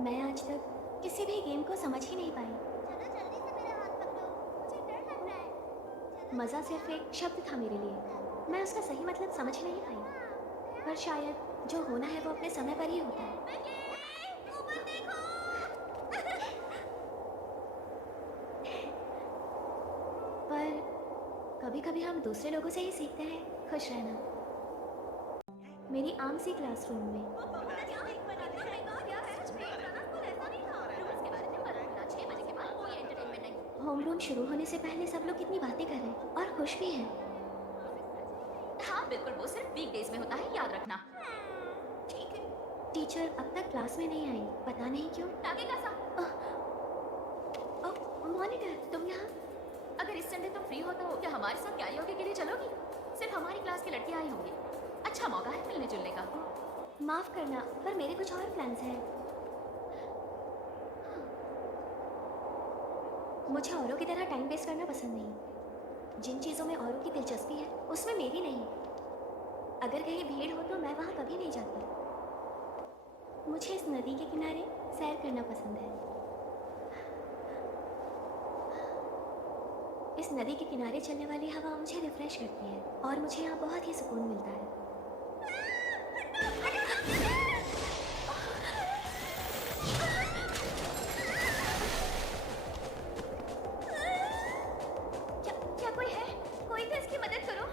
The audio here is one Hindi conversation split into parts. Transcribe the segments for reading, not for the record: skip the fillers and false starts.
मैं आज तक किसी भी गेम को समझ ही नहीं पाई। चलो जल्दी से मेरा हाथ पकड़ो, मुझे डर लग रहा है। चलो मज़ा जल्दी सिर्फ आओ। एक शब्द था मेरे लिए। मैं उसका सही मतलब समझ नहीं पाई। पर शायद जो होना है वो अपने समय पर ही होता है। मिकी, ऊपर देखो। पर कभी कभी हम दूसरे लोगों से ही सीखते हैं खुश रहना। मेरी आम सी क्लासरूम में होमरूम शुरू होने से पहले सब लोग कितनी बातें कर रहे हैं और खुश भी हैं। हाँ बिल्कुल, वो सिर्फ वीकडेज में होता है, याद रखना। ठीक है। टीचर अब तक क्लास में नहीं आई, पता नहीं क्यों। टाके का सा, मॉनिटर तुम यहाँ? अगर इस संडे तुम फ्री हो तो क्या हमारे साथ कैरियोके के लिए चलोगी? सिर्फ हमारी क्लास की लड़कियां आई होंगी, अच्छा मौका है मिलने जुलने का। माफ़ करना पर मेरे कुछ और प्लान्स हैं। मुझे औरों की तरह टाइम वेस्ट करना पसंद नहीं। जिन चीज़ों में औरों की दिलचस्पी है उसमें मेरी नहीं। अगर कहीं भीड़ हो तो मैं वहाँ कभी नहीं जाती। मुझे इस नदी के किनारे सैर करना पसंद है। इस नदी के किनारे चलने वाली हवा मुझे रिफ्रेश करती है और मुझे यहाँ बहुत ही सुकून मिलता है। क्या क्या कोई है? कोई तो इसकी मदद करो।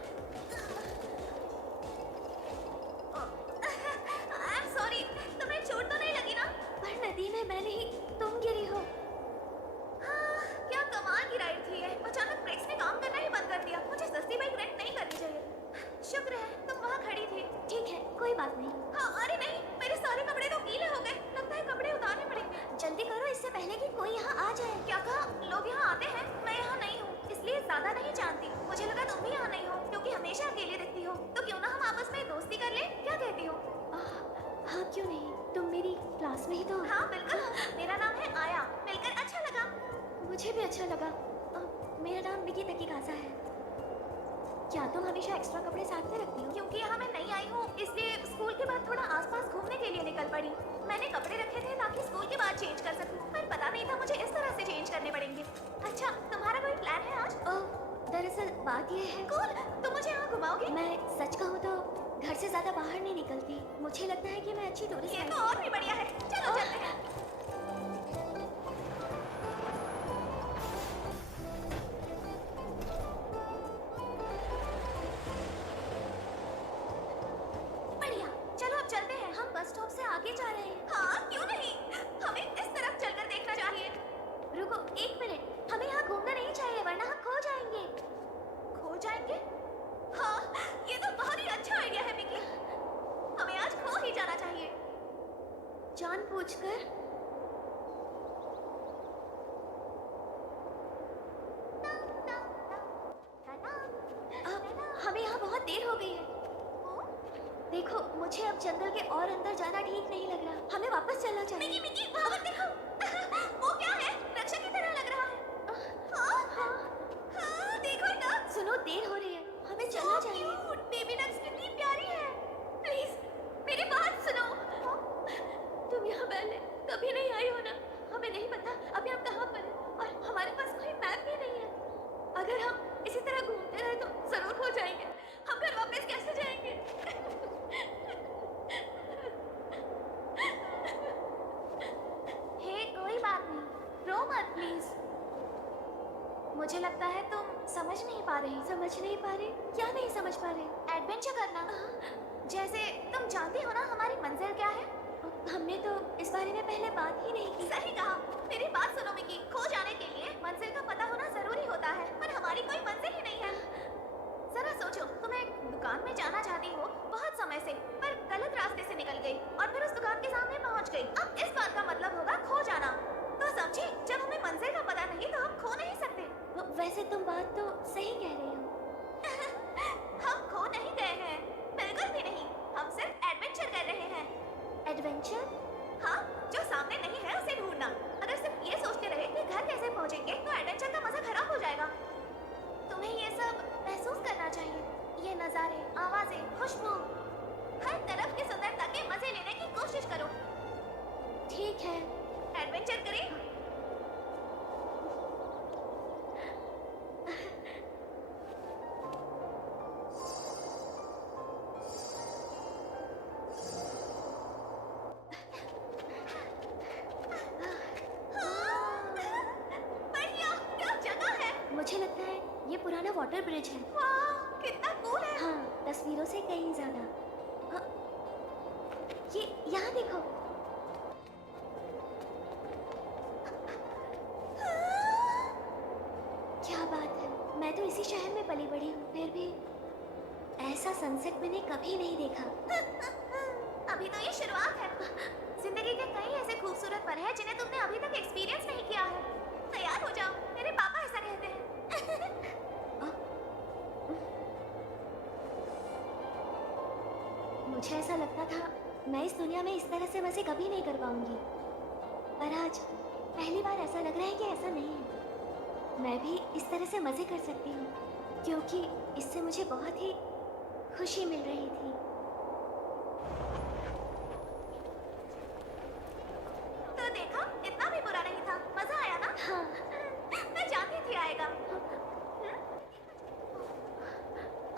I'm sorry, तुम्हें चोट तो नहीं लगी ना? पर नदी में मैं नहीं, तुम गिरी हो। हाँ, क्या कमाल की राइड थी ये। अचानक ब्रेक्स ने काम करना ही बंद कर दिया। मुझे सस्ती बाइक रेंट नहीं करनी चाहिए। शुक्र है तुम वहाँ खड़ी थी। ठीक है कोई बात नहीं। हाँ, अरे नहीं, मेरे सारे कपड़े तो गीले हो गए। लगता है कपड़े उतारने पड़ेंगे। जल्दी करो इससे पहले कि कोई यहाँ आ जाए। क्या कहा? लोग यहाँ आते हैं, मैं यहाँ नहीं हूँ, इसलिए ज्यादा नहीं जानती। मुझे लगा तुम भी यहाँ नहीं हो क्योंकि हमेशा अकेले दिखती हो। तो क्यों ना हम आपस में दोस्ती कर ले? क्या कहती हो? हाँ क्यों नहीं, तुम मेरी क्लास में ही तो। हाँ बिल्कुल, मेरा नाम है आया। मिलकर अच्छा लगा। मुझे भी अच्छा लगा। मेरा नाम विकी तकीकासा है। क्या तुम हमेशा एक्स्ट्रा कपड़े साथ में रखती हो? क्योंकि यहाँ मैं नई आई हूँ इसलिए स्कूल के बाद थोड़ा आसपास घूमने के लिए निकल पड़ी। मैंने कपड़े रखे थे ताकि स्कूल के बाद चेंज कर सकूँ, पर पता नहीं था मुझे इस तरह से चेंज करने पड़ेंगे। अच्छा, तुम्हारा कोई प्लान है आज? दरअसल बात यह है। कूल, तुम मुझे यहाँ घुमाओगे? मैं सच कहूँ तो घर से ज्यादा बाहर नहीं निकलती। मुझे लगता है कि मैं अच्छी टूरिस्ट ये तो और भी बढ़िया है। चलो चलते हैं। बढ़िया, चलो अब चलते हैं। हम बस स्टॉप से आगे जा रहे हैं। हाँ क्यों नहीं, हमें इस तरफ चलकर देखना चाहिए। रुको एक मिनट, हमें यहाँ घूमना नहीं चाहिए वरना हम खो जाएंगे। खो जाएंगे? हाँ, ये तो बहुत ही अच्छा आइडिया है मिकी। हमें आज खो ही जाना चाहिए। जानबूझकर? हमें यहाँ बहुत देर हो गई है। देखो मुझे अब जंगल के और अंदर जाना ठीक नहीं लग रहा। हमें वापस चलना चाहिए। मिकी मिकी, वहाँ पर देखो। वो क्या है? रक्षा की तरह लग रहा है। हाँ हाँ हाँ, देखो डक। सुनो देर हो रही है, हमें चलना चाहिए। बेबी डक्स कितनी प्यारी है। प्लीज मेरी बात सुनो। तुम यहाँ पहले कभी नहीं आई हो ना? हमें नहीं पता अभी हम कहाँ पर हैं और हमारे पास कोई मैप भी नहीं है। अगर हम इसी तरह घूमते रहे तो जरूर खो जाएंगे। हम घर वापस कैसे जाएंगे? हे कोई बात नहीं, रो मत प्लीज। मुझे लगता है तुम समझ नहीं पा रही। समझ नहीं पा रहे? क्या नहीं समझ पा रहे? एडवेंचर करना। जैसे तुम जानती हो ना हमारी मंजिल क्या है? हमने तो इस बारे में पहले बात ही नहीं की। सही कहा। मेरी बात सुनो मिकी, खो जाने के लिए मंजिल का पता होना जरूरी होता है, पर हमारी कोई मंजिल ही नहीं है। जरा सोचो, तुम एक दुकान में जाना चाहती हो बहुत समय से, पर गलत रास्ते से निकल गई और फिर उस दुकान के सामने पहुंच गई। अब इस बात का मतलब होगा खो जाना। तो समझी, जब हमें मंजिल का पता नहीं तो हम खो नहीं सकते। वैसे तुम बात तो सही कह रही हो। हम खो नहीं गए हैं, बिल्कुल भी नहीं। हम सिर्फ एडवेंचर कर रहे हैं। एडवेंचर? हाँ, जो सामने नहीं है उसे ढूंढना। अगर सिर्फ ये सोचते रहे कि घर कैसे पहुंचेंगे तो एडवेंचर का मजा खराब हो जाएगा। तुम्हें ये सब महसूस करना चाहिए। ये नजारे, आवाजें, खुशबू, हर तरफ की सुंदरता के मजे लेने की कोशिश करो। ठीक है, लेक्चर करें? बढ़िया, क्या जगह है। मुझे लगता है ये पुराना वाटर ब्रिज है। वाह, कितना कूल है। हाँ, तस्वीरों से कहीं ज्यादा। हाँ, ये यहाँ देखो। क्या बात है, मैं तो इसी शहर में पली बड़ी हूँ, फिर भी ऐसा सनसेट मैंने कभी नहीं देखा। अभी तो ये शुरुआत है। जिंदगी के कई ऐसे खूबसूरत पल हैं जिन्हें तुमने अभी तक एक्सपीरियंस नहीं किया है। तैयार हो जाओ, मेरे पापा ऐसा कहते हैं। मुझे ऐसा लगता था मैं इस दुनिया में इस तरह से मजे कभी नहीं कर पाऊंगी, पर आज पहली बार ऐसा लग रहा है कि ऐसा नहीं है। मैं भी इस तरह से मजे कर सकती हूँ, क्योंकि इससे मुझे बहुत ही खुशी मिल रही थी। तो देखा, इतना भी बुरा नहीं था। मजा आया ना? हाँ, मैं जानती थी आएगा।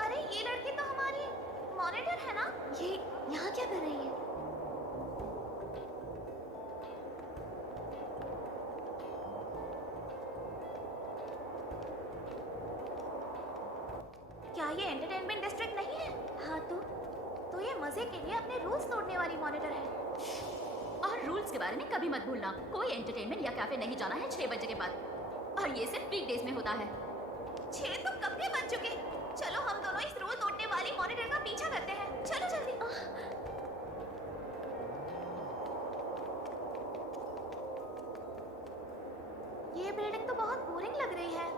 अरे ये लड़की तो हमारी मॉनिटर है ना? ये यहाँ क्या कर रही है? क्या ये एंटरटेनमेंट डिस्ट्रिक्ट नहीं है? हाँ तो ये मजे के लिए अपने रूल्स तोड़ने वाली मॉनिटर है। और रूल्स के बारे में कभी मत भूलना। कोई एंटरटेनमेंट या कैफे नहीं जाना है 6 बजे के बाद, और ये सिर्फ वीकडेज में होता है। 6 तो कब के बज चुके। चलो हम दोनों इस रूल तोड़ने वाली मॉनिटर का पीछा करते हैं। चलो जल्दी। ये बिल्डिंग तो बहुत बोरिंग लग रही है।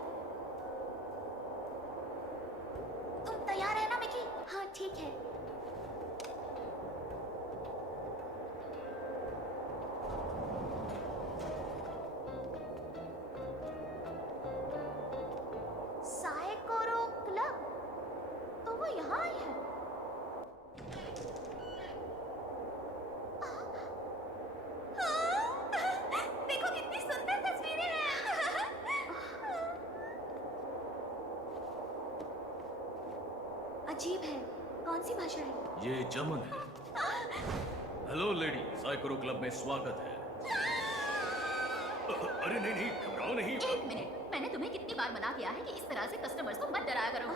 तुम तैयार है ना मिकी? हाँ, ठीक है। साइकोरो क्लब, तो वो यहाँ आई है। देखो कितनी सुंदर तस्वीरें हैं। अजीब है, कौन सी भाषा है? ये जमन है। हेलो लेडी, साइकोरो क्लब में स्वागत है। अरे नहीं नहीं, घबराओ नहीं। 1 मिनट, मैंने तुम्हें कितनी बार मना किया है कि इस तरह से कस्टमर्स को मत डराया करो।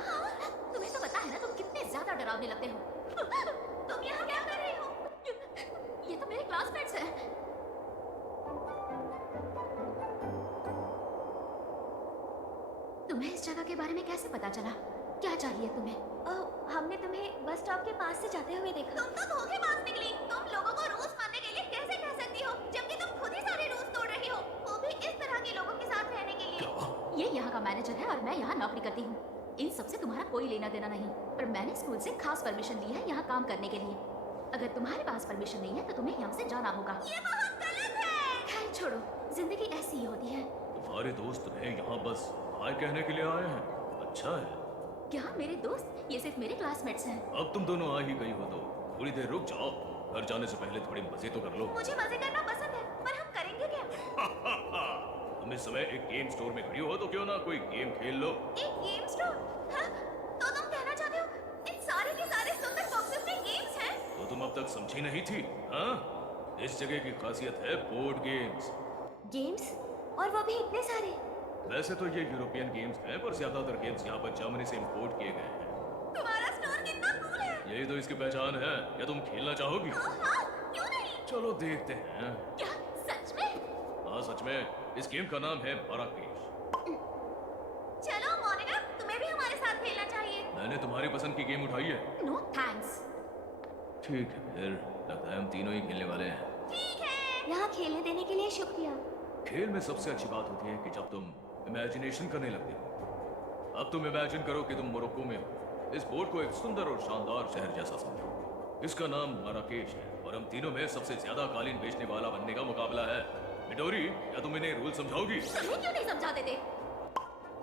तुम्हें तो पता है ना तुम कितने ज्यादा डरावने लगते हो। तुम यहाँ क्या कर रही हो? ये तो मेरे क्लासमेट्स हैं। तुम्हें इस जगह के बारे में कैसे पता चला? क्या चाहिए तुम्हें? ओह, हमने तुम्हें बस स्टॉप के पास से जाते हुए देखा। तुम तो धोखेबाज निकली। तुम लोगों को रूल्स मानने के लिए कैसे कह सकती हो, जबकि तुम खुद ही सारे रूल्स तोड़ रही हो, वो भी इस तरह के लोगों के साथ रहने के लिए। ये यहाँ का मैनेजर है और मैं यहाँ नौकरी करती हूँ। इन सब से तुम्हारा कोई लेना देना नहीं, पर मैंने स्कूल से खास परमिशन ली है यहाँ काम करने के लिए। अगर तुम्हारे पास परमिशन नहीं है तो तुम्हें यहाँ से जाना होगा। ये बहुत गलत है। खैर छोड़ो, जिंदगी ऐसी ही होती है। तुम्हारे दोस्त हैं यहाँ बस हाय कहने के लिए आए हैं। अच्छा है। क्या मेरे दोस्त? ये सिर्फ मेरे क्लासमेट्स हैं। अब तुम दोनों आ ही गई हो तो थोड़ी देर रुक जाओ। घर जाने से पहले थोड़े मजे तो कर लो। मुझे मजे करना पसंद है, पर हम करेंगे क्या? तुम इस समय एक गेम स्टोर में खड़ी हो तो क्यों ना कोई गेम खेल लो। एक गेम स्टोर? हाँ? तो तुम कहना चाहते हो इन सारे के सारे सुंदर बॉक्सेस में गेम्स हैं? तो तुम अब तक समझी नहीं थी? हाँ, इस जगह की खासियत है बोर्ड गेम्स। गेम्स? और वो भी इतने सारे? वैसे तो ये यूरोपियन गेम्स हैं, पर ज्यादातर गेम्स यहाँ पर जर्मनी से इंपोर्ट किए गए हैं। तुम्हारा स्टोर कितना कूल है। यही तो इसकी पहचान है। क्या तुम खेलना चाहोगी? हाँ, क्यों नहीं? चलो देखते हैं। क्या सच में? हाँ सच में। इस गेम का नाम है मराकेश। चलो मॉनिटर, तुम्हें भी हमारे साथ खेलना चाहिए। मैंने तुम्हारी पसंद की गेम उठाई है। No thanks. ठीक है, फिर लगता है हम तीनों ही खेलने वाले हैं। ठीक है। यहाँ खेलने देने के लिए शुक्रिया। खेल में सबसे अच्छी बात होती है कि जब तुम इमेजिनेशन करने लगते हो। अब तुम इमेजिन करो कि तुम मोरक्को में हो। इस बोर्ड को एक सुंदर और शानदार शहर जैसा समझो। इसका नाम मराकेश है और हम तीनों में सबसे ज्यादा कालीन बेचने वाला बनने का मुकाबला है। मिडोरी, क्या तुम इन्हें रूल समझाओगी? तुम्हें क्यों नहीं समझा देते?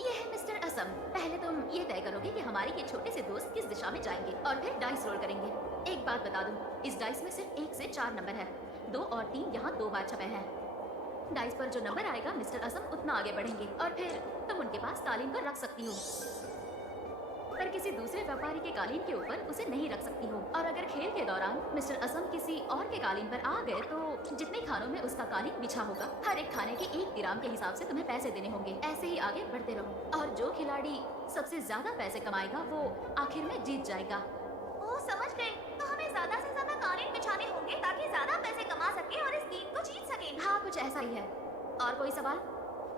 ये है मिस्टर असम। पहले तुम ये तय करोगे कि हमारे ये छोटे से दोस्त किस दिशा में जाएंगे और फिर डाइस रोल करेंगे। एक बात बता दूं, इस डाइस में सिर्फ 1 से 4 नंबर है। 2 और 3 यहाँ 2 बार छपे हैं। डाइस पर जो नंबर आएगा मिस्टर असम उतना आगे बढ़ेंगे और फिर तुम उनके पास कालीन को रख सकती हो, पर किसी दूसरे व्यापारी के कालीन के ऊपर उसे नहीं रख सकती हो। और अगर खेल के दौरान मिस्टर असम किसी और के कालीन पर आ गए तो जितने खानों में उसका कालीन बिछा होगा, हर एक खाने के 1 दिराम के हिसाब से तुम्हें पैसे देने होंगे। ऐसे ही आगे बढ़ते रहो और जो खिलाड़ी सबसे ज्यादा पैसे कमाएगा वो आखिर में जीत जाएगा। ओ समझ गई, तो हमें ज्यादा से ज्यादा कालीन बिछाने होंगे ताकि ज्यादा पैसे कमा सके और इस गेम को जीत सके। हाँ, कुछ ऐसा ही है। और कोई सवाल?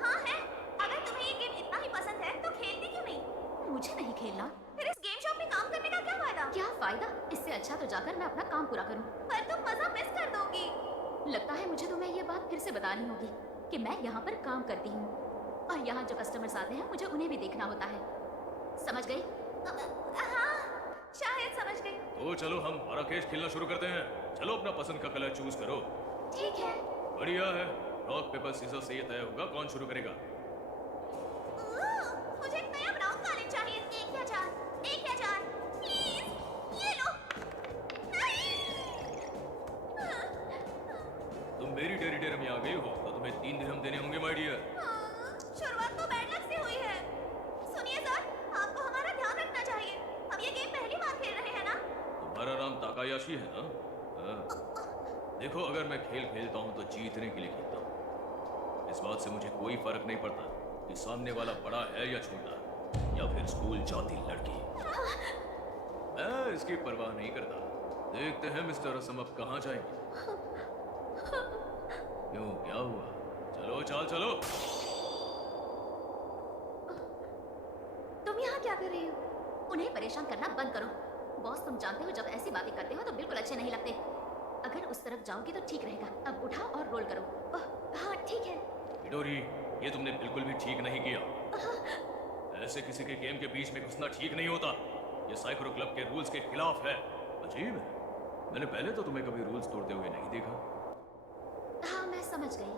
हाँ है। अगर तुम्हें ये गेम इतना ही पसंद है तो खेलती क्यों नहीं? मुझे नहीं खेलना। फिर इस गेम शॉप में काम करने का क्या फायदा? क्या फायदा? इससे अच्छा तो जाकर मैं अपना काम पूरा करूं। पर तुम मजा मिस कर दोगी। लगता है मुझे तुम्हें ये बात फिर से बतानी होगी कि मैं यहाँ पर काम करती हूँ और यहाँ जो कस्टमर्स आते हैं मुझे उन्हें भी देखना होता है। समझ गई? हाँ शायद समझ गई। तो चलो हम माराकेश खेलना शुरू करते हैं। चलो अपना पसंद का कलर चूज करो। ठीक है। बढ़िया है। रॉक पेपर सीजर से ये तय होगा कौन शुरू करेगा। मुझे एक नया ब्राउन कालीन चाहिए। 1 या 4, 1 या 4, प्लीज ये लो। नहीं। तुम मेरी टेरिटरी में आ गई हो तो तुम्हें 3 दिरहम देने होंगे माय डियर। शुरुआत तो बैड लक से हुई है। सुनिए सर, आपको हमारा ध्यान रखना चाहिए। हम ये गेम पहली बार खेल रहे हैं ना? तुम्हारा नाम ताकायाशी है ना? हाँ। देखो, अगर मैं खेल खेलता हूँ तो जीतने के लिए खेलता हूँ। इस बात से मुझे कोई फर्क नहीं पड़ता कि सामने वाला बड़ा है या छोटा, या फिर स्कूल जाती लड़की। मैं इसकी परवाह नहीं करता। देखते हैं मिस्टर असम अब कहाँ जाएंगे। क्यों, क्या हुआ? चलो चाल चलो। तुम यहाँ क्या कर रही हो? उन्हें परेशान करना बंद करो। बॉस, तुम जानते हो जब ऐसी बातें करते हो तो बिल्कुल अच्छे नहीं लगते। अगर उस तरफ जाओगी तो ठीक रहेगा। अब उठाओ और रोल करो। हाँ ठीक है। हिडोरी, ये तुमने बिल्कुल भी ठीक नहीं किया। ऐसे किसी के गेम के बीच में घुसना ठीक नहीं होता। ये साइकोरो क्लब के रूल्स के खिलाफ है। अजीब है, मैंने पहले तो तुम्हें कभी रूल्स तोड़ते हुए नहीं देखा। हाँ, मैं समझ गई।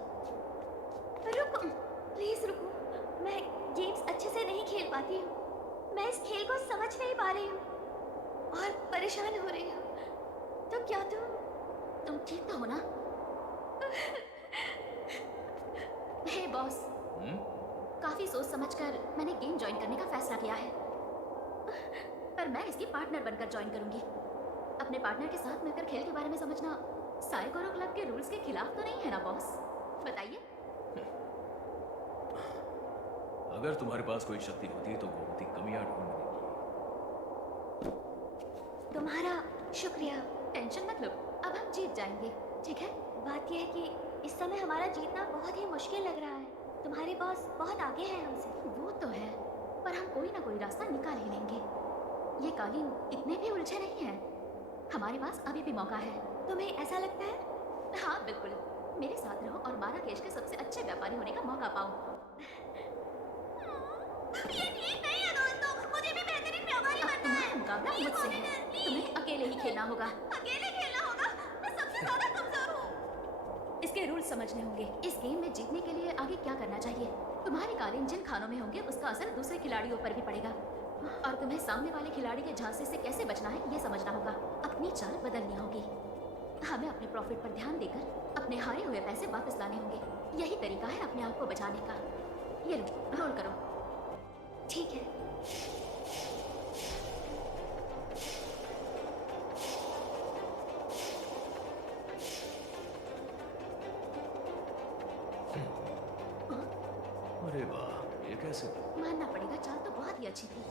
रुको, प्लीज रुको। मैं गेम्स अच्छे से नहीं खेल पाती हूँ। मैं इस खेल को समझ नहीं पा रही हूँ और परेशान हो रही हूँ। तो क्या तुम ठीक तो हो ना? हे बॉस, काफी सोच समझकर मैंने गेम ज्वाइन करने का फैसला किया है, पर मैं इसकी पार्टनर बनकर ज्वाइन करूंगी। अपने पार्टनर के साथ मिलकर खेल के बारे में समझना साइकोरो क्लब के रूल्स के खिलाफ तो नहीं है ना बॉस? बताइए। अगर तुम्हारे पास कोई शक्ति होती तो वो होती कमियां ढूंढने की। तुम्हारा शुक्रिया। टेंशन मत लो, अब हम जीत जाएंगे, ठीक है? बात यह है कि इस समय हमारा जीतना बहुत ही मुश्किल लग रहा है। तुम्हारे बॉस बहुत आगे हैं हमसे। वो तो है, पर हम कोई ना कोई रास्ता निकाल ही लेंगे। ये कालीन इतने भी उलझे नहीं हैं। हमारे पास अभी भी मौका है। तुम्हें ऐसा लगता है? हाँ बिल्कुल। मेरे साथ रहो और माराकेश के सबसे अच्छे व्यापारी होने का मौका पाओ। ये ठीक नहीं है दोस्तों, मुझे भी बेहतरीन व्यापारी बनना है। तुम्हारा मुकाबला मुझसे है, तुम्हें अकेले ही खेलना होगा। अकेले खेलना होगा? मैं सबसे ज्यादा कमजोर हूँ। इसके रूल समझने होंगे। इस गेम में जीतने के लिए आगे क्या करना चाहिए? तुम्हारे कालीन जिन खानों में होंगे उसका असर दूसरे खिलाड़ियों पर भी पड़ेगा, और तुम्हें सामने वाले खिलाड़ी के झांसे से कैसे बचना है ये समझना होगा। अपनी चाल बदलनी होगी। हमें अपने प्रॉफिट पर ध्यान देकर अपने हारे हुए पैसे वापस लाने होंगे। यही तरीका है अपने आप को बचाने का। ये लो, रोल करो। ठीक है। अरे वाह, ये कैसे? मानना पड़ेगा, चाल तो बहुत ही अच्छी थी।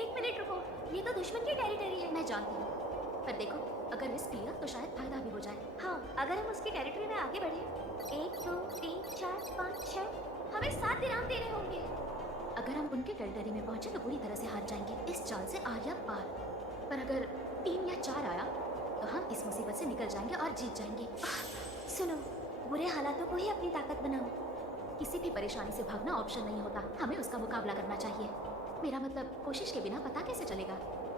1 मिनट रुको, ये तो दुश्मन की टेरिटरी है। मैं जानती हूँ, पर देखो अगर रिस्क लिया तो शायद फायदा भी हो जाए। हाँ, अगर हम उसकी टेरिटरी में आगे बढ़े 1 2 3 4 5 6 हमें 7 दिराम देने होंगे। अगर हम उनके टेरिटरी में पहुंचे तो पूरी तरह से हार जाएंगे। इस चाल से आ या पार। पर अगर 3 या 4 आया तो हम इस मुसीबत से निकल जाएंगे और जीत जाएंगे। सुनो, बुरे हालातों को ही अपनी ताकत बनाओ। किसी भी परेशानी से भागना ऑप्शन नहीं होता, हमें उसका मुकाबला करना चाहिए। मेरा मतलब कोशिश के बिना पता कैसे चलेगा?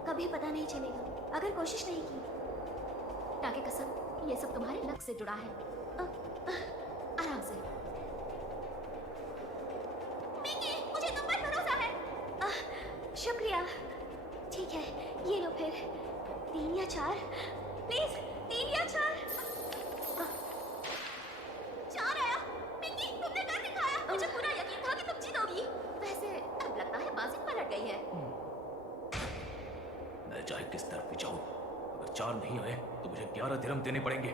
कभी पता नहीं चलेगा अगर कोशिश नहीं की। टाके कसम, ये सब तुम्हारे लक से जुड़ा है। आराम से। मिकी, मुझे तुम पर भरोसा है। शुक्रिया। ठीक है, ये लो फिर 3 या 4। प्लीज 3 या 4। 12 दिरहम देने पड़ेंगे।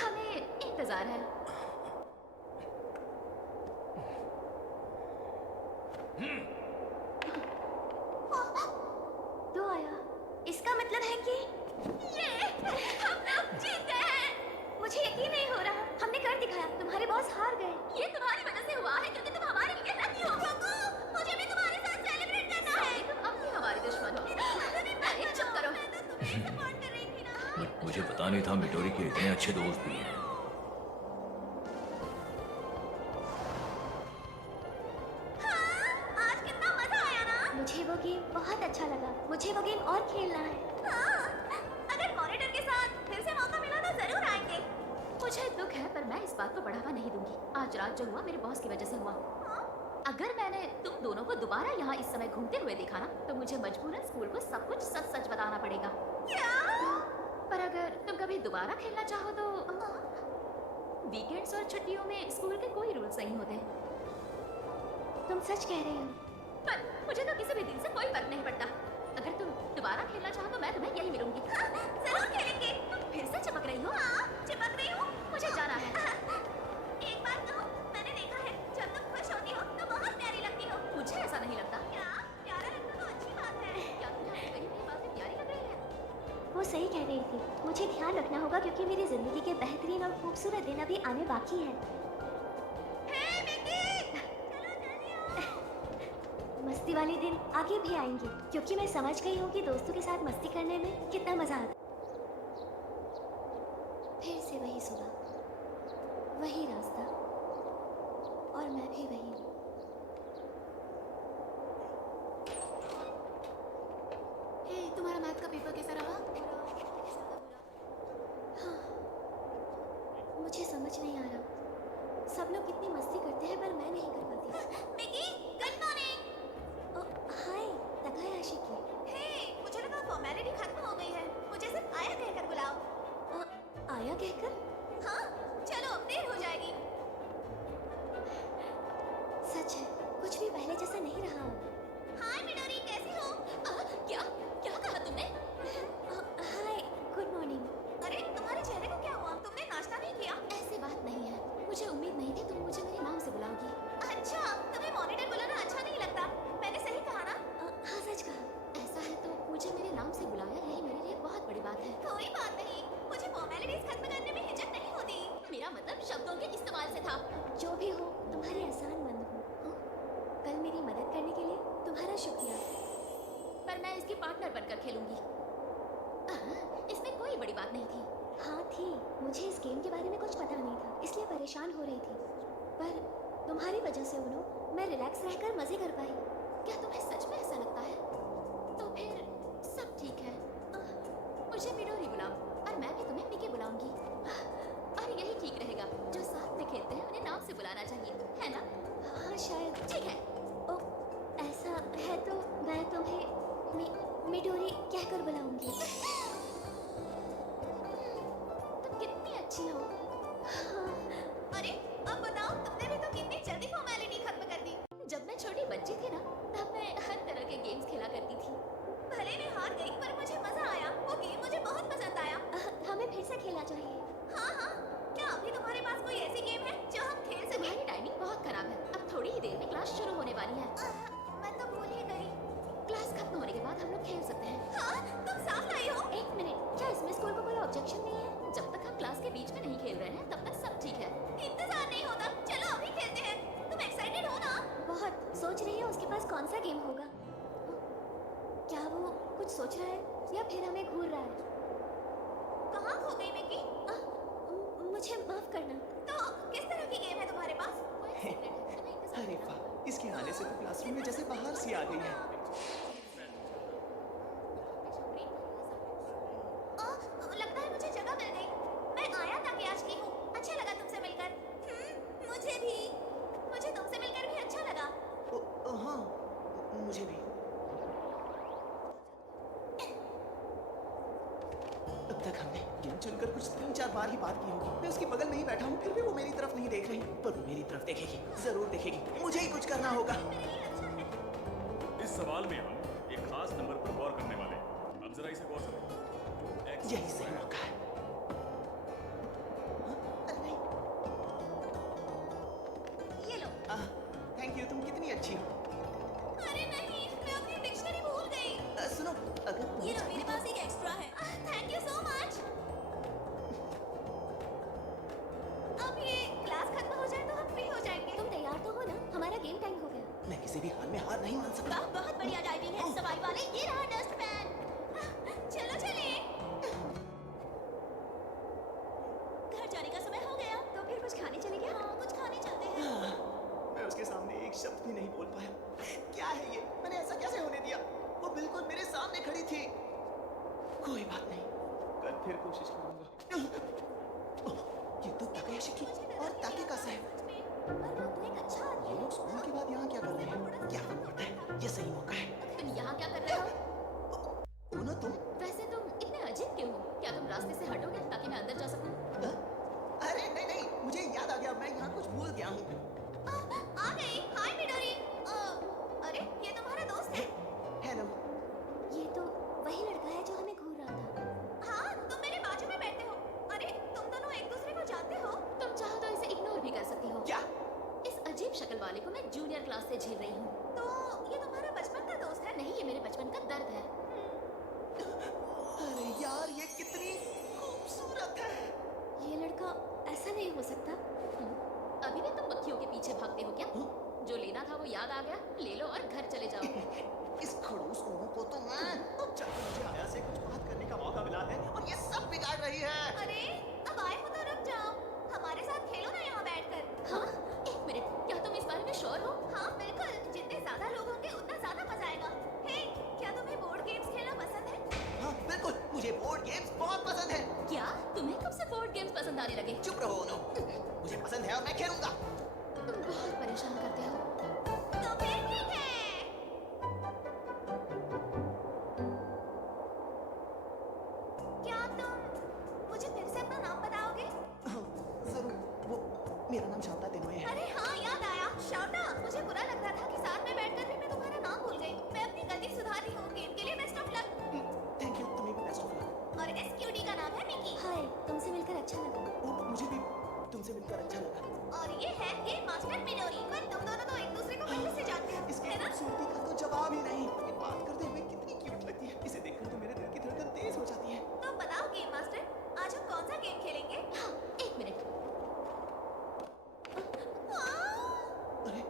हमें इंतजार है। तो आया, इसका मतलब है कि हम लोग जीत गए हैं। मुझे यकीन नहीं हो रहा। हमने कर दिखाया, तुम्हारे बॉस हार गए। ये तुम्हारी वजह से हुआ है क्योंकि तुम हमारे लिए लकी हो। मुझे भी तुम्हारे साथ सेलिब्रेट करना है। सॉरी, तुम अब भी हमारे दुश्मन हो। अरे चुप करो। मैं तो तुम्हें सपोर्ट कर रही थी ना। मुझे पता नहीं था मिडोरी के इतने अच्छे दोस्त भी हैं। आज कितना मजा आया ना। मुझे वो गेम बहुत अच्छा लगा। मुझे वो गेम और खेलना है। हाँ, अगर मॉनिटर के साथ फिर से मौका मिला तो जरूर आएंगे। मुझे दुख है पर मैं इस बात को बढ़ावा नहीं दूंगी। आज रात जो हुआ मेरे बॉस की वजह से हुआ। अगर मैंने तुम दोनों को दोबारा यहाँ इस समय घूमते हुए देखा ना तो मुझे मजबूरन स्कूल को सब कुछ सच सच बताना पड़ेगा। क्या? पर अगर तुम कभी दोबारा खेलना चाहो तो वीकेंड्स और छुट्टियों में स्कूल के कोई रूल्स नहीं होते। तुम सच कह रही हो। पर मुझे तो किसी भी दिन से कोई फर्क नहीं पड़ता। अगर तुम दोबारा खेलना चाहो तो मैं तुम्हें यही मिलूंगी। जरूर खेलेंगे। तुम फिर से चिपक रही हो। हाँ, चिपक रही हूँ। मुझे जाना है। एक बात कहूँ, मैंने देखा है जब तुम खुश होती हो तो बहुत प्यारी लगती हो। मुझे ऐसा नहीं लगता। क्या? प्यारा लगना तो अच्छी बात है। क्या तुम्हें कहीं मेरी बातें प्यारी लग रही है? वो सही कह रही थी। मुझे ध्यान रखना होगा क्योंकि मेरी जिंदगी के बेहतरीन और खूबसूरत दिन अभी आने बाकी है। हे मिकी, चलो जल्दी आओ। मस्ती वाले दिन आगे भी आएंगे क्योंकि मैं समझ गई हूँ कि दोस्तों के साथ मस्ती करने में कितना मजा आता। फिर से वही सुबह, वही रास्ता, और मैं भी वही हूँ। हे, तुम्हारा मैथ का पेपर कैसा रहा? हाँ, मुझे समझ नहीं आ रहा। सब लोग कितनी मस्ती करते हैं पर मैं नहीं कर पाती। Mickey, good morning. Hi Takahashi की। हे, मुझे लगा फॉर्मेलिटी खत्म हो गई है। मुझे सिर्फ आया कहकर बुलाओ। आया कहकर? हाँ, चलो अब देर हो जाएगी। सच है, कुछ भी पहले जैसा नहीं रहा। हाय मिडोरी, कैसी हो? क्या क्या कहा तुमने? Hi good morning. अरे, तुम्हारे चेहरे को क्या हुआ? तुमने नाश्ता नहीं किया? ऐसी बात नहीं है। मुझे उम्मीद नहीं थी तुम मुझे मेरे नाम से बुलाओगी। अच्छा, तुम्हें मॉनिटर बुलाना अच्छा नहीं लगता। मैंने सही कहा ना? हाँ सच कहा। ऐसा है तो मुझे मेरे नाम से बुलाया, यही मेरे लिए बहुत बड़ी बात है। कोई बात नहीं, मुझे फॉर्मेलिटीज खत्म करने में हिचक नहीं होती। मेरा मतलब शब्दों के इस्तेमाल से था। जो भी हो, तुम्हारी आसान बंद हो। कल मेरी मदद करने के लिए तुम्हारा शुक्रिया। पर मैं इसकी पार्टनर बनकर खेलूंगी। इसमें कोई बड़ी बात नहीं थी। हाँ थी, मुझे इस गेम के बारे में कुछ पता नहीं था इसलिए परेशान हो रही थी। पर तुम्हारी वजह से उनो मैं रिलैक्स रहकर मजे कर पाई। क्या तुम्हें सच में ऐसा लगता है? तो फिर सब ठीक है। मुझे मिडोरी बुलाओ और मैं भी तुम्हें मिकी बुलाऊंगी। और यही ठीक रहेगा। जो साथ में खेलते हैं उन्हें नाम से बुलाना चाहिए, है ना? हाँ शायद। ठीक है। ओ, ऐसा है तो मैं तुम्हें मिडोरी कहकर बुलाऊंगी। तुम कितनी अच्छी हो। हाँ, अरे, अब बताओ, तुमने भी तो कितनी जल्दी फॉर्मेलिटी खत्म कर दी। जब मैं छोटी बच्ची थी ना तब मैं हर तरह के गेम्स खेला करती थी। भले मैं हार गई पर मुझे मजा आया। वो गेम मुझे बहुत पसंद आया। हमें फिर से खेलना चाहिए। हाँ हाँ, क्या अभी तुम्हारे पास कोई ऐसी गेम है जो हम खेल सकें? तुम्हारी टाइमिंग बहुत खराब है। अब थोड़ी ही देर में क्लास शुरू होने वाली है। मैं तो भूल ही गई। क्लास खत्म होने के बाद हम लोग खेल सकते हैं। हाँ, तुम साथ लाई हो? एक मिनट, क्या इसमें स्कूल को कोई ऑब्जेक्शन नहीं है? जब तक हम क्लास के बीच में नहीं खेल रहे हैं तब तक सब ठीक है। इंतजार नहीं होता। चलो अभी खेलते हैं। तुम एक्साइटेड हो ना? बहुत। सोच रही है उसके पास कौन सा गेम होगा। क्या वो कुछ सोच रहा है या फिर हमें घूर रहा है? कहाँ खो गई मिकी? मुझे माफ करना। तो किस तरह की गेम है तुम्हारे पास? कोई सीक्रेट है, तुम्हें इंतजार अरे करना वाह, इसके आने से तो क्लासरूम में जैसे बाहर सी आ गई है। लगता है मुझे जगह मिल गई। मैं आया ताकि आज की हूँ। अच्छा लगा तुमसे मिलकर। मुझे भी। मुझे तुमसे मिलकर भी अच्छा लगा। हाँ, मुझे भी। अब तक हमने गेम चुनकर कुछ 3-4 बार ही बात की होगी। मैं उसके बगल में ही बैठा हूँ, फिर भी वो मेरी तरफ नहीं देख रही। पर वो मेरी तरफ देखेगी, जरूर देखेगी। मुझे ही कुछ करना होगा। इस सवाल में हम एक खास नंबर पर गौर करने वाले हैं। अब जरा इसे गौर से देखो। यही सही मौका है। अच्छी हो। अरे नहीं, मैं अपनी डिक्शनरी भूल गई। सुनो, अगर तुम ये लो, चाहो मेरे तो- पास एक एक्स्ट्रा है। Thank you so much. अब ये क्लास खत्म हो जाए तो हम फ्री हो जाएंगे। तुम तैयार तो हो ना? हमारा गेम टाइम हो गया। मैं किसी भी हाल में हार नहीं मान सकता। वाह, बहुत बढ़िया डाइविंग है सफाई वाले। ये रहा डस्टपैन। चलो चले। घर जाने का समय हो गया। तो फिर कुछ खाने चले गया? हाँ, कुछ खाने चलते हैं। मैं उसके सामने एक शब्द भी नहीं बोल पाया। क्या है ये? मैंने ऐसा कैसे होने दिया? वो बिल्कुल मेरे सामने खड़ी थी। कोई बात नहीं, कल फिर कोशिश करूंगा। ओह, ये तो ताकेयाशी की और ताकेकासा है। पर वो तो एक अच्छा आदमी ये लोग स्कूल के बाद यहाँ क्या कर रहे हैं? क्या फर्क पड़ता है? ये सही मौका है। तुम यहाँ क्या कर रहे हो? उनो, तुम? वैसे तुम इतने अजीब क्यों हो? क्या तुम रास्ते से हटोगे ताकि मैं अंदर जा सकूं? अरे नहीं नहीं, मुझे याद आ गया, मैं यहाँ कुछ भूल गया हूँ। आ गई। हाय मिडोरी। अरे ये तुम्हारा दोस्त है। हेलो। ये तो वही लड़का है जो हमें घूर रहा था। हाँ, तुम मेरे बाजू में बैठते हो। अरे तुम दोनों एक दूसरे को जानते हो? तुम चाहो तो इसे इग्नोर भी कर सकती हो। क्या? इस अजीब शक्ल वाले को मैं जूनियर क्लास से झेल रही हूँ। तो ये तुम्हारा बचपन का दोस्त है? नहीं, ये मेरे बचपन का दर्द है। अरे यार, ये कितनी खूबसूरत है। ये लड़का ऐसा नहीं हो सकता। अभी भी तुम मक्खियों के पीछे भागते हो क्या? जो लेना था वो याद आ गया, ले लो और घर चले जाओ। इस खड़ूस उनो को तो मैं अब जाके मुझे आया से कुछ बात करने का मौका मिला है और ये सब बिगाड़ रही है। अरे अब आए हो तो रुक जाओ। हमारे साथ खेलो ना यहाँ बैठकर। हाँ, एक मिनट, क्या तुम इस बारे में श्योर हो? हाँ बिल्कुल, जितने ज्यादा लोग होंगे उतना ज्यादा मजा आएगा। हे, क्या तुम्हें बोर्ड गेम्स खेलना पसंद है? हाँ बिल्कुल, मुझे बोर्ड गेम्स बहुत पसंद है। क्या तुम्हें कब से बोर्ड गेम्स पसंद आने लगे? चुप रहो उनो, मुझे पसंद है और मैं खेलूंगा। तुम बहुत परेशान करते हो। तो फिर ठीक है। क्या तुम मुझे फिर से अपना नाम बताओगे? हाँ, जरूर। वो मेरा नाम शांता तेनोए है। अरे हाँ, याद आया। शाउटा, मुझे बुरा लग रहा था कि साथ में बैठकर भी मैं तुम्हारा नाम भूल गई। मैं अपनी गलती सुधार रही हूँ। गेम के लिए best of luck. Thank you, तुम्हें भी बेस्ट ऑफ लक। और इस क्यूटी का नाम है मिकी। हाय, तुमसे मिलकर अच्छा लगा। मुझे भी तुमसे मिलकर अच्छा लगा। और ये है गेम मास्टर मिडोरी। पर तुम दोनों तो एक दूसरे को पहले से जानते हो, इसकी है ना? खूबसूरती का तो जवाब ही नहीं। ये बात करते हुए कितनी क्यूट लगती है। इसे देखकर तो मेरे दिल की धड़कन तेज हो जाती है। तो बताओ गेम मास्टर, आज हम कौन सा गेम खेलेंगे? हाँ, एक मिनट। अरे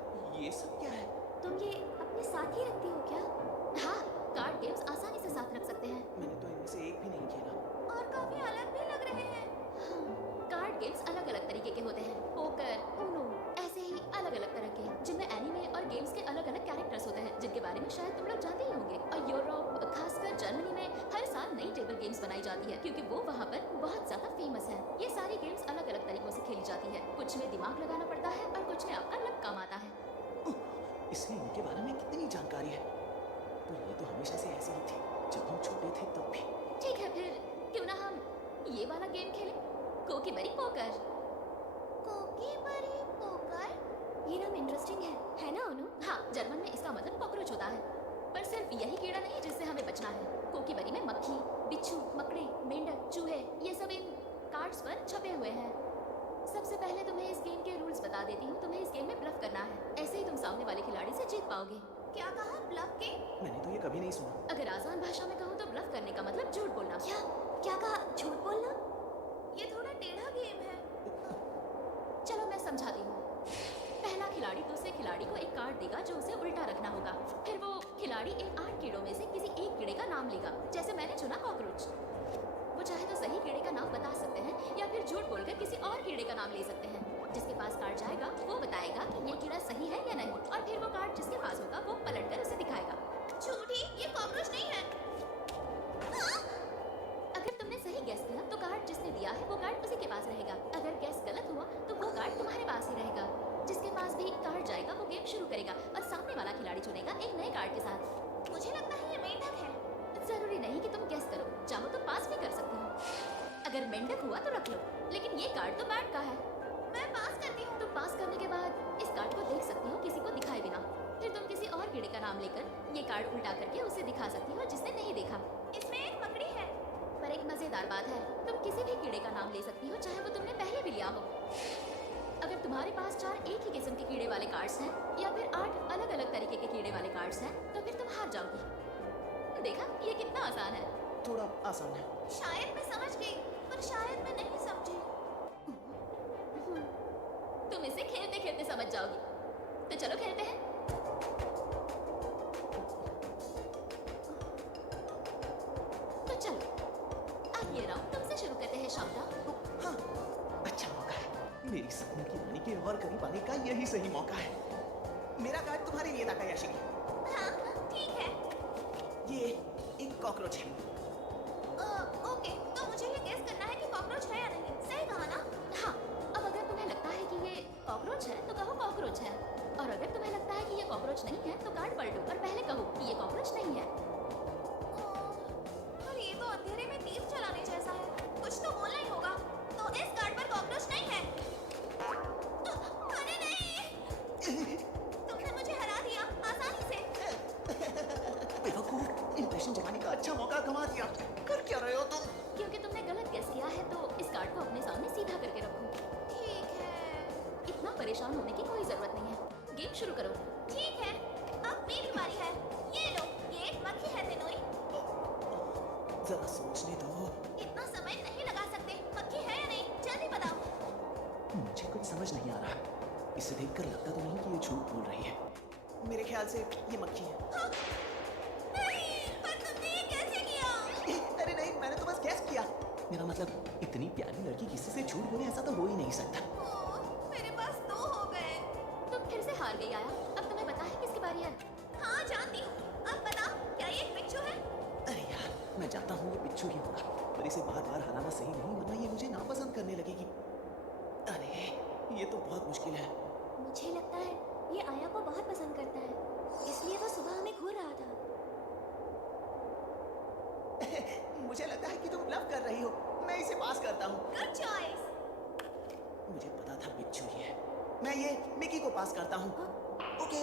ये सब क्या है? तुम ये अपने साथ ही रखती हो क्या? हाँ, कार्ड गेम्स आसानी से साथ रख सकते हैं। मैंने तो इनमें से एक भी नहीं खेला। और काफी अलग भी लग रहे हैं। कार्ड गेम्स अलग अलग तरीके के होते हैं। पोकर, ऊनो, ऐसे ही अलग अलग तरह के, जिनमें एनीमे और गेम्स के अलग अलग कैरेक्टर्स होते हैं, जिनके बारे में शायद तुम लोग जानते ही होंगे। और यूरोप, खासकर जर्मनी में हर साल नई टेबल गेम्स बनाई जाती है, क्योंकि वो वहाँ पर बहुत ज्यादा फेमस है। ये सारी गेम्स अलग अलग तरीकों से खेली जाती है। कुछ में दिमाग लगाना पड़ता है और कुछ में आपका लक काम आता है। इससे इनके बारे में कितनी जानकारी है। पर ये तो हमेशा से ऐसी ही थी, जब हम छोटे थे तब भी। ठीक है, फिर क्यों ना हम ये वाला गेम खेलें, कोकी बरी पोकर। कोकी बरी पोकर? ये नाम इंटरेस्टिंग है ना अनु? हाँ, जर्मन में इसका मतलब कॉकरोच होता है। पर सिर्फ यही कीड़ा नहीं जिससे हमें बचना है। कोकी बरी में मक्खी, बिच्छू, मकड़े, मेंढक, चूहे, ये सब इन कार्ड्स पर छपे हुए हैं। सबसे पहले तुम्हें इस गेम के रूल्स बता देती हूँ। तुम्हें इस गेम में ब्लफ करना है, ऐसे ही तुम सामने वाले खिलाड़ी से जीत पाओगे। क्या कहा? ब्लफ के? मैंने तो ये कभी नहीं सुना। अगर आसान भाषा में कहूँ तो ब्लफ करने का मतलब झूठ बोलना। क्या कहा? झूठ बोलना? ये थोड़ा टेढ़ा गेम है। चलो मैं समझाती हूँ। पहला खिलाड़ी दूसरे खिलाड़ी को एक कार्ड देगा जो उसे उल्टा रखना होगा। फिर वो खिलाड़ी इन 8 कीड़ों में से किसी एक कीड़े का नाम लेगा। जैसे मैंने चुना कॉकरोच। वो चाहे तो सही कीड़े का नाम बता सकते हैं या फिर झूठ बोलकर किसी और कीड़े का नाम ले सकते हैं। जिसके पास कार्ड जाएगा वो बताएगा कि ये कीड़ा सही है या नहीं, और फिर वो कार्ड जिसके पास होगा वो पलटकर उसे दिखाएगा। झूठी, ये कॉकरोच नहीं है। अगर तुमने सही गैस किया तो कार्ड जिसने दिया है वो कार्ड उसी के पास रहेगा। अगर गैस गलत हुआ तो वो कार्ड तुम्हारे पास ही रहेगा। जिसके पास भी कार्ड जाएगा वो गेम शुरू करेगा और सामने वाला खिलाड़ी चुनेगा एक नए कार्ड के साथ। मुझे लगता है ये मेंढक है। जरूरी नहीं कि तुम गेस करो, चाहो तो पास भी कर सकते हो। अगर मेंढक हुआ तो रख लो, लेकिन ये कार्ड तो बैट का है। मैं पास करती हूँ। तुम पास करने के बाद इस कार्ड को देख सकती हो किसी को दिखाए बिना। फिर तुम किसी और कीड़े का नाम लेकर ये कार्ड उल्टा करके उसे दिखा सकती हो जिसने नहीं देखा। इसमें एक मकड़ी है। पर एक मजेदार बात है, तुम किसी भी कीड़े का नाम ले सकती हो चाहे वो तुमने पहले भी लिया हो। अगर तुम्हारे पास 4 एक ही किस्म के कीड़े वाले कार्ड्स हैं या फिर 8 अलग अलग तरीके के कीड़े वाले कार्ड्स हैं तो फिर तुम हार जाओगी। देखा, ये कितना आसान है। थोड़ा आसान है। शायद मैं समझ गई, पर शायद मैं नहीं समझी। तुम इसे खेलते खेलते समझ जाओगी। तो चलो खेलते हैं। तो चलो, अब ये राउंड तुमसे शुरू करते हैं शांता। हाँ, अच्छा मौका है। मेरी सपनों की रानी के और करीब आने का यही सही मौका है। मेरा कार्ड तुम्हारे लिए ताकायाशी। हाँ, ठीक है। ये एक कॉकरोच है। ओके, तो मुझे ये गेस करना है कि कॉकरोच है या नहीं। सही कहा ना? हाँ, अब अगर तुम्हें लगता है कि ये कॉकरोच है तो कहो कॉकरोच है, और अगर तुम्हें लगता है कि ये कॉकरोच नहीं है तो कार्ड पलटो और पहले कहो कि ये कॉकरोच नहीं है। पर ये तो अंधेरे में तीर चलाने जैसा है। कुछ तो बोलना ही होगा। तो इस कार्ड पर कॉकरोच नहीं है। अरे नहीं! तुमने मुझे हरा दिया आसानी से। बेवकूफ, इंप्रेशन जमाने का अच्छा मौका गंवा दिया। कर क्या रहे हो तुम? क्योंकि तुमने गलत गेस किया है तो इस कार्ड को अपने सामने सीधा करके रखो। ठीक है। इतना परेशान होने की कोई जरूरत नहीं है। गेम शुरू करो। ठीक है, अब मेरी बारी है। ये लो, ये एक मक्खी है तेनोई। जरा सोचने दो। इतना समय नहीं लगा सकते। मक्खी है या नहीं? जल्दी बताओ। मुझे कुछ समझ नहीं आ रहा। इसे देखकर लगता तो नहीं कि ये झूठ बोल रही है। मेरे ख्याल से ये मक्खी है। नहीं, पर तुमने ये कैसे किया? अरे नहीं, मैंने तो बस गैस किया। मेरा मतलब, इतनी प्यारी लड़की किसी से झूठ बोले ऐसा तो हो ही नहीं सकता। मेरे पास 2 हो गए। तुम फिर से हार गई आया। अब तुम्हें पता है किसकी बारी है? हाँ, जानती हूँ। अब बता, क्या ये एक बिच्छू है? अरे यार, मैं जानता हूँ ये बिच्छू ही होगा, पर इसे बार बार हराना सही नहीं, वरना ये मुझे नापसंद करने लगेगी। अरे ये तो बहुत मुश्किल है। मुझे लगता है ये आया को बहुत पसंद करता है, इसलिए वो सुबह हमें घूर रहा था। मुझे लगता है कि तुम ब्लफ कर रही हो। मैं इसे पास करता हूँ। Good choice. मुझे पता था बिच्छू ही है। मैं ये मिकी को पास करता हूँ। ओके,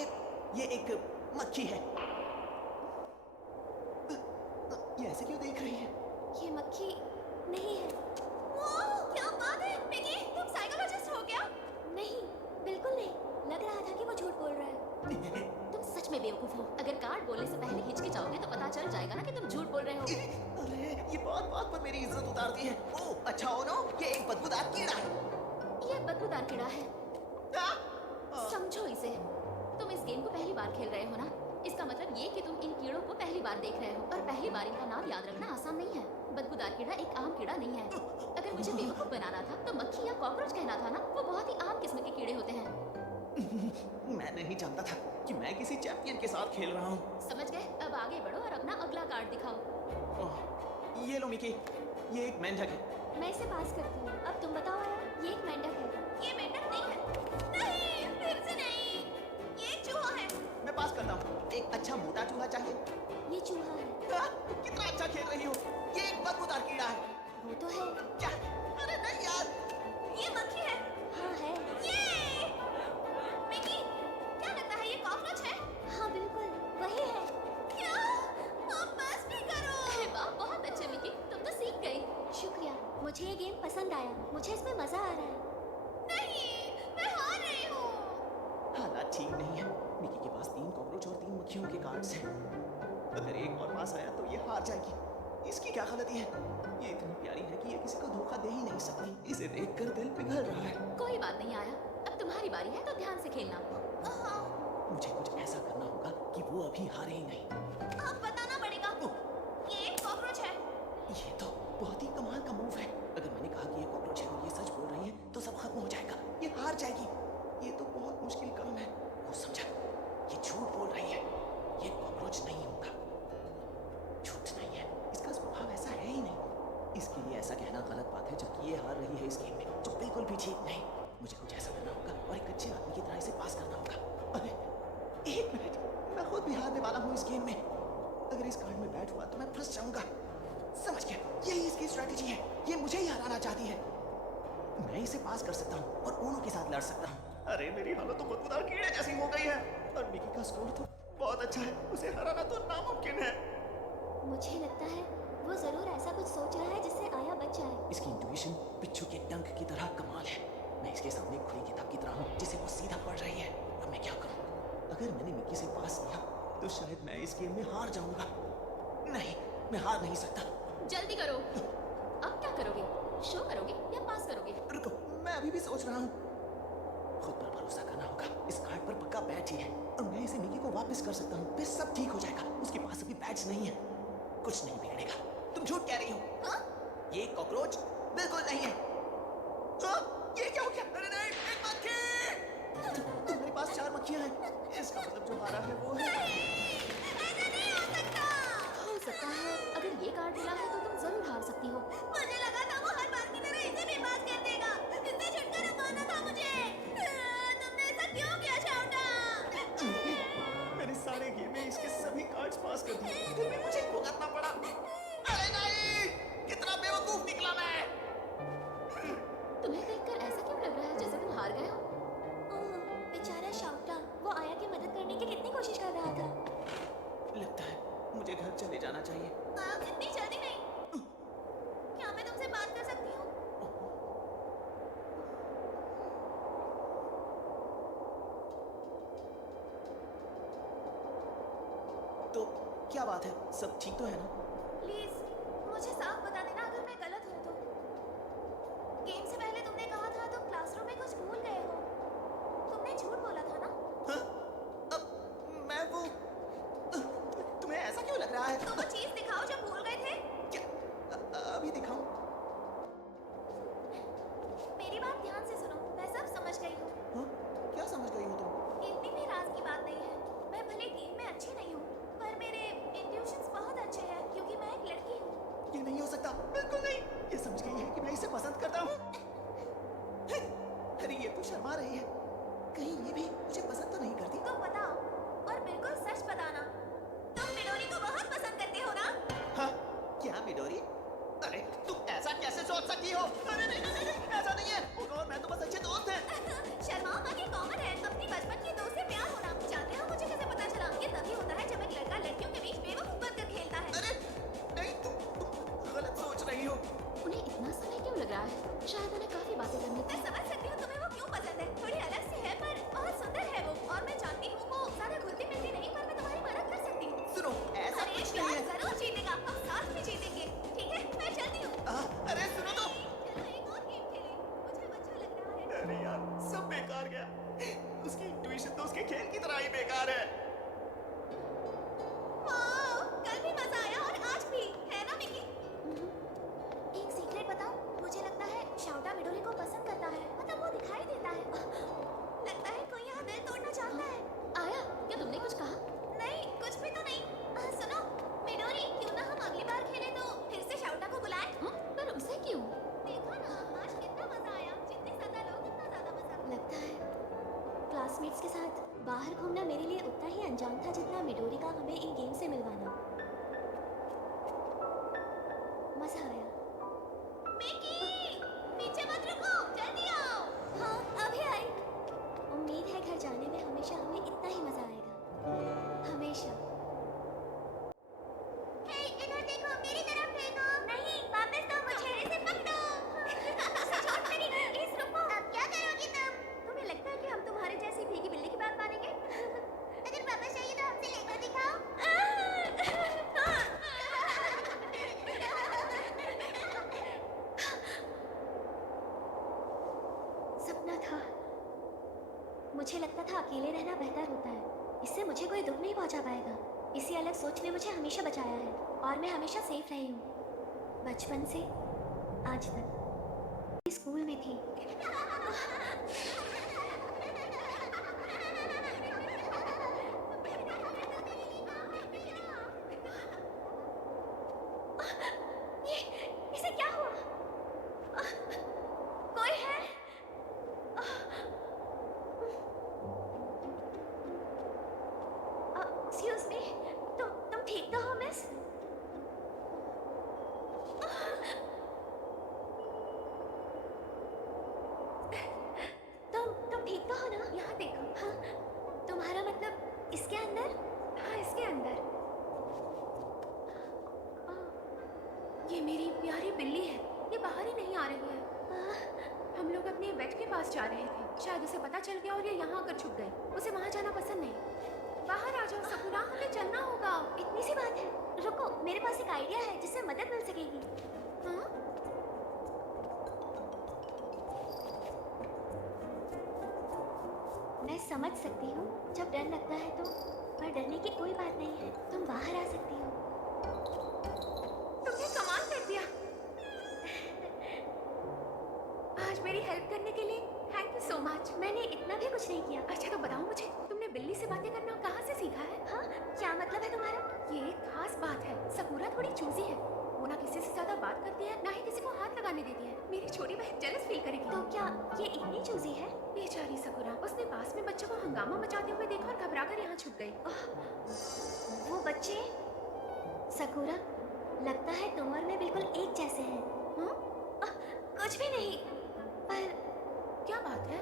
ये एक मक्खी है। ये ऐसे क्यों देख रही है? ये मक्खी नहीं है। क्या बात है, मिकी, तुम साइकोलॉजिस्ट हो क्या? नहीं, बिल्कुल नहीं। लग रहा था कि वो झूठ बोल रहा है। तुम सच में बेवकूफ हो। अगर कार्ड बोलने से पहले हिचकिचाओगे तो पता चल जाएगा ना कि तुम झूठ बोल रहे हो। अरे ये बात बात पर मेरी इज्जत उतारती है। ओह अच्छा हो नो, ये एक बदबूदार कीड़ा है। ये बदबूदार कीड़ा है। हाँ? समझो इसे। तुम इस गेम को पहली बार खेल रहे हो ना, इसका मतलब ये कि तुम इन कीड़ों को पहली बार देख रहे हो, और पहली बार इनका नाम याद रखना आसान नहीं है। बदबूदार कीड़ा एक आम कीड़ा नहीं है। अगर मुझे बेवकूफ बनाना था तो मक्खी या कॉकरोच कहना था ना। वो बहुत ही आम किस्म के कीड़े होते हैं। मैं नहीं जानता था कि मैं किसी चैंपियन के साथ खेल रहा हूँ। समझ गए? अब आगे बढ़ो और अपना अगला कार्ड दिखाओ। ओह, ये लो मिकी, ये एक मेंढक है। मैं इसे पास करती हूँ। अब तुम बताओ आया, ये एक मेंढक है। ये मेंढक नहीं है। नहीं, फिर से नहीं। ये एक चूहा है। मैं पास करता हूँ। एक अच्छा मोटा चूहा चाहिए। ये चूहा है। हाँ, कितना अच्छा खेल रही हो। ये एक बदबूदार कीड़ा है। वो तो है। क्या? अरे नहीं यार। ये मक्खी है। हाँ है। ये मिकी, क्या लगता है ये कॉकरोच है? हाँ बिल्कुल, वही है। क्या? अब बस भी करो। अरे वाह, बहुत अच्छे मिकी, तुम तो सीख गई। शुक्रिया, मुझे ये गेम पसंद आया। मुझे इसमें मजा आ रहा है। नहीं, मैं हार रही हूँ। हालात ठीक नहीं है। मिकी के पास 3 कॉकरोच और 3 मक्खियों के कार्ड्स हैं। अगर एक और पास आया तो ये हार जाएगी। इसकी क्या गलती है? ये इतनी प्यारी है कि ये किसी को धोखा दे ही नहीं सकती। इसे देखकर दिल पिघल रहा है। कोई बात नहीं आया, अब तुम्हारी बारी है तो ध्यान से खेलना। मुझे कुछ ऐसा करना होगा कि वो अभी हारे ही नहीं। अब बताना पड़ेगा। ये एक कॉकरोच है। ये तो बहुत ही कमाल का मूव है। अगर मैंने कहा कि ये कॉकरोच है और ये सच बोल रही है तो सब खत्म हो जाएगा। ये हार जाएगी। ये तो बहुत मुश्किल काम है। वो समझा, ये झूठ बोल रही है। ये कॉकरोच नहीं होगा। झूठ नहीं है, इसका स्वभाव ऐसा है ही नहीं। इसके लिए ऐसा कहना गलत बात है जबकि ये हार रही है इस गेम में, जो बिल्कुल भी ठीक नहीं। मुझे कुछ ऐसा करना होगा और एक अच्छे आदमी की तरह इसे पास करना होगा। अरे एक मिनट, मैं खुद भी हारने वाला हूँ इस गेम में। अगर इस कार्ड में बैट हुआ तो मैं फंस जाऊंगा। समझ गया, यही इसकी स्ट्रेटेजी है। ये मुझे ही हराना चाहती है। मैं इसे पास कर सकता हूँ और ओनो के साथ लड़ सकता हूँ। अरे मेरी हालत तो बदबूदार कीड़े जैसी हो गई है। और मिकी का स्कोर तो बहुत अच्छा है। उसे हराना तो नामुमकिन है। मुझे लगता है वो जरूर ऐसा कुछ सोच रहा है जिससे आया बच जाए। इसकी इंट्यूशन बिच्छू के डंक की तरह कमाल है। मैं इसके सामने खुली किताब की इसे पास किया तो शायद मैं इस गेम में हार जाऊंगा। नहीं, मैं हार नहीं सकता। जल्दी करो। अब क्या करोगे? शो करोगे या पास करोगे? रुको, मैं अभी भी सोच रहा हूँ। खुद पर भरोसा करना होगा। इस कार्ड पर पक्का बैच ही है और मैं इसे मिकी को वापस कर सकता हूँ। फिर सब ठीक हो जाएगा। उसके पास अभी बैच नहीं है। कुछ नहीं बिगड़ेगा। तुम झूठ कह रही हो। हाँ? ये कॉकरोच बिल्कुल नहीं है। हाँ? ये क्या हो गया? अरे नहीं, एक मक्खी! तुम्हारे पास 4 मक्खियां हैं। इसका मतलब जो हारा है वो है। ऐसा नहीं हो सकता। हो सकता है अगर ये कार्ड मिला है तो तुम जरूर हार सकती हो। मुझे लगा था वो हर बार की तरह इसे भी पास कर देगा। इससे छुटकारा पाना था मुझे। तुमने ऐसा क्यों किया शाउटा? मैंने सारे गेम में इसके सभी कार्ड्स पास कर दिए, फिर भी मुझे भुगतना पड़ा। अरे नहीं! कितना बेवकूफ निकला मैं! तुम्हें देखकर ऐसा क्यों लग रहा है जैसे तुम हार गए हो? ओह, बेचारा शाउटा, वो आया की मदद करने की कितनी कोशिश कर रहा था। लगता है मुझे घर चले जाना चाहिए। इतनी जल्दी नहीं। क्या मैं तुमसे बात कर सकती हूँ? तो क्या बात है? सब ठीक तो है ना? प्लीज मुझे साफ बता देना अगर मैं गलत हूँ तो। गेम से पहले तुमने कहा था तुम क्लासरूम में कुछ भूल गए हो। तुमने झूठ बोला था ना? हाँ? अब मैं वो तुम्हें ऐसा क्यों लग रहा है? तो वो चीज दिखाओ जो भूल गए थे। क्या? अभी दिखाऊं? मेरी बात ध्यान से सुनो, मैं सब समझ गई हूँ। हाँ? क्या समझ गई हो तुम? इतनी भी राज की बात नहीं है। मैं भले गेम में अच्छी नहीं हूँ, पर मेरे इंट्यूशंस बहुत अच्छे हैं क्योंकि मैं एक लड़की हूँ। ये नहीं हो सकता, बिल्कुल नहीं। ये समझ गई है कि मैं इसे पसंद करता हूँ। अरे ये तो शर्मा रही है। कहीं ये भी मुझे पसंद तो नहीं करती? तो बताओ और बिल्कुल सच बताना, तुम मिडोरी को बहुत पसंद करते हो ना? हाँ? क्या मिडोरी? अरे तुम ऐसा कैसे सोच सकती हो? अरे नहीं नहीं नहीं, ऐसा नहीं है। ओ गॉड, मैं तो बस अच्छे दोस्त हैं। शर्माओ मत, ये कॉमन है अपनी बचपन की दोस्त से प्यार होना। जानते हो मुझे कैसे पता चला? ये तभी होता है जब एक लड़का लड़कियों के बीच बेवकूफ बनकर खेलता है। अरे नहीं, तुम गलत सोच रही हो। उन्हें इतना समय क्यों लग रहा है? शायद उन्हें काफी बातें करनी मैं थी। समझ सकती हूँ तुम्हें वो क्यों पसंद है। थोड़ी अलग सी है पर बहुत सुंदर है वो। और मैं जानती हूँ वो ज्यादा घुलती मिलती नहीं, पर मैं तुम्हारी मदद कर सकती हूँ। सुनो, ऐसा अरे कुछ नहीं प्यार है। जरूर जीतेगा, हम साथ में जीतेंगे। ठीक है, मैं चलती हूँ। अरे सुनो तो। चलो एक और गेम खेलें। मुझे अब अच्छा लग रहा है। अरे यार, सब बेकार गया। उसकी इंट्यूशन तो उसके खेल की तरह ही बेकार है। वाओ, कल भी मजा आया और आज भी, है ना मिकी? एक सीक्रेट बताऊं? मुझे लगता है शाउटा मिडोरी को पसंद करता है। मतलब वो दिखाई देता है। लगता है कोई यहाँ दिल तोड़ना चाहता है। आया, क्या तुमने कुछ कहा? नहीं, कुछ भी तो नहीं। सुनो मिडोरी, क्यों ना हम अगली बार खेलें तो फिर से शाउटा को बुलाएं? पर उसे क्यों? देखो ना, आज कितना मजा आया। जितने ज्यादा लोग उतना ज्यादा मजा। लगता है क्लासमेट्स के साथ बाहर घूमना मेरे लिए उतना ही अनजान था जितना मिडोरी का हमें इन गेम से मिलवाना। मजा आया। मिकी, पीछे मत रुको, जल्दी आओ। हाँ, अभी आई। उम्मीद है घर जाने में हमेशा हमें इतना ही मजा आएगा। हमेशा। हे, इधर देखो, मेरी तरफ देखो। नहीं, वापस दो मुझे। इसे पकड़ो। छोड़ मेरी प्लीज रुको। अब क्या करोगी तुम? तुम्हें लगता है कि हम तुम्हारे जैसी भीगी बिल्ली की बात मानेंगे? अगर वापस चाहिए तो हमसे लेकर दिखाओ। सपना था। मुझे लगता था अकेले रहना बेहतर होता है। इससे मुझे कोई दुख नहीं पहुंचा पाएगा। इसी अलग सोच ने मुझे हमेशा बचाया है और मैं हमेशा सेफ रही हूँ, बचपन से आज तक। स्कूल में थी। ये इसे क्या हुआ? कोई है? एक्सक्यूज मी, तुम ठीक तो हो मिस? तुम ठीक तो हो ना? यहाँ देखो। हाँ, तुम्हारा मतलब इसके अंदर? हाँ, इसके अंदर। ये मेरी प्यारी बिल्ली है। ये बाहर ही नहीं आ रही है। हम लोग अपने बेड के पास जा रहे थे। शायद उसे पता चल गया और ये यहाँ आकर छुप गई। उसे वहाँ जाना पसंद नहीं। बाहर आ जाओ सकुरा, हमें चलना होगा। इतनी सी बात है। रुको, मेरे पास एक आइडिया है जिससे मदद मिल सकेगी। हाँ? मैं समझ सकती हूँ जब डर लगता है तो, पर डरने की कोई बात नहीं है। तुम बाहर आ सकती हो। तुमने कमाल कर दिया। आज मेरी हेल्प करने के लिए थैंक यू सो मच। मैंने इतना भी कुछ नहीं किया। अच्छा तो बताओ मुझे, तुमने बिल्ली से बातें करना कहाँ से सीखा है? हाँ, क्या मतलब है तुम्हारा? ये एक खास बात है। सकुरा थोड़ी चूजी है। वो ना किसी से ज्यादा बात करती है, ना ही किसी को हाथ लगाने देती है। मेरी छोटी बहन जेलस फील करेगी। तो क्या ये इतनी चूजी है? बेचारी सकुरा, उसने पास में बच्चों को हंगामा मचाते हुए देखा और घबरा कर यहाँ छुप गई। वो बच्चे? सकुरा, लगता है तुम और मैं बिल्कुल एक जैसे हैं। हाँ? कुछ भी नहीं, पर क्या बात है?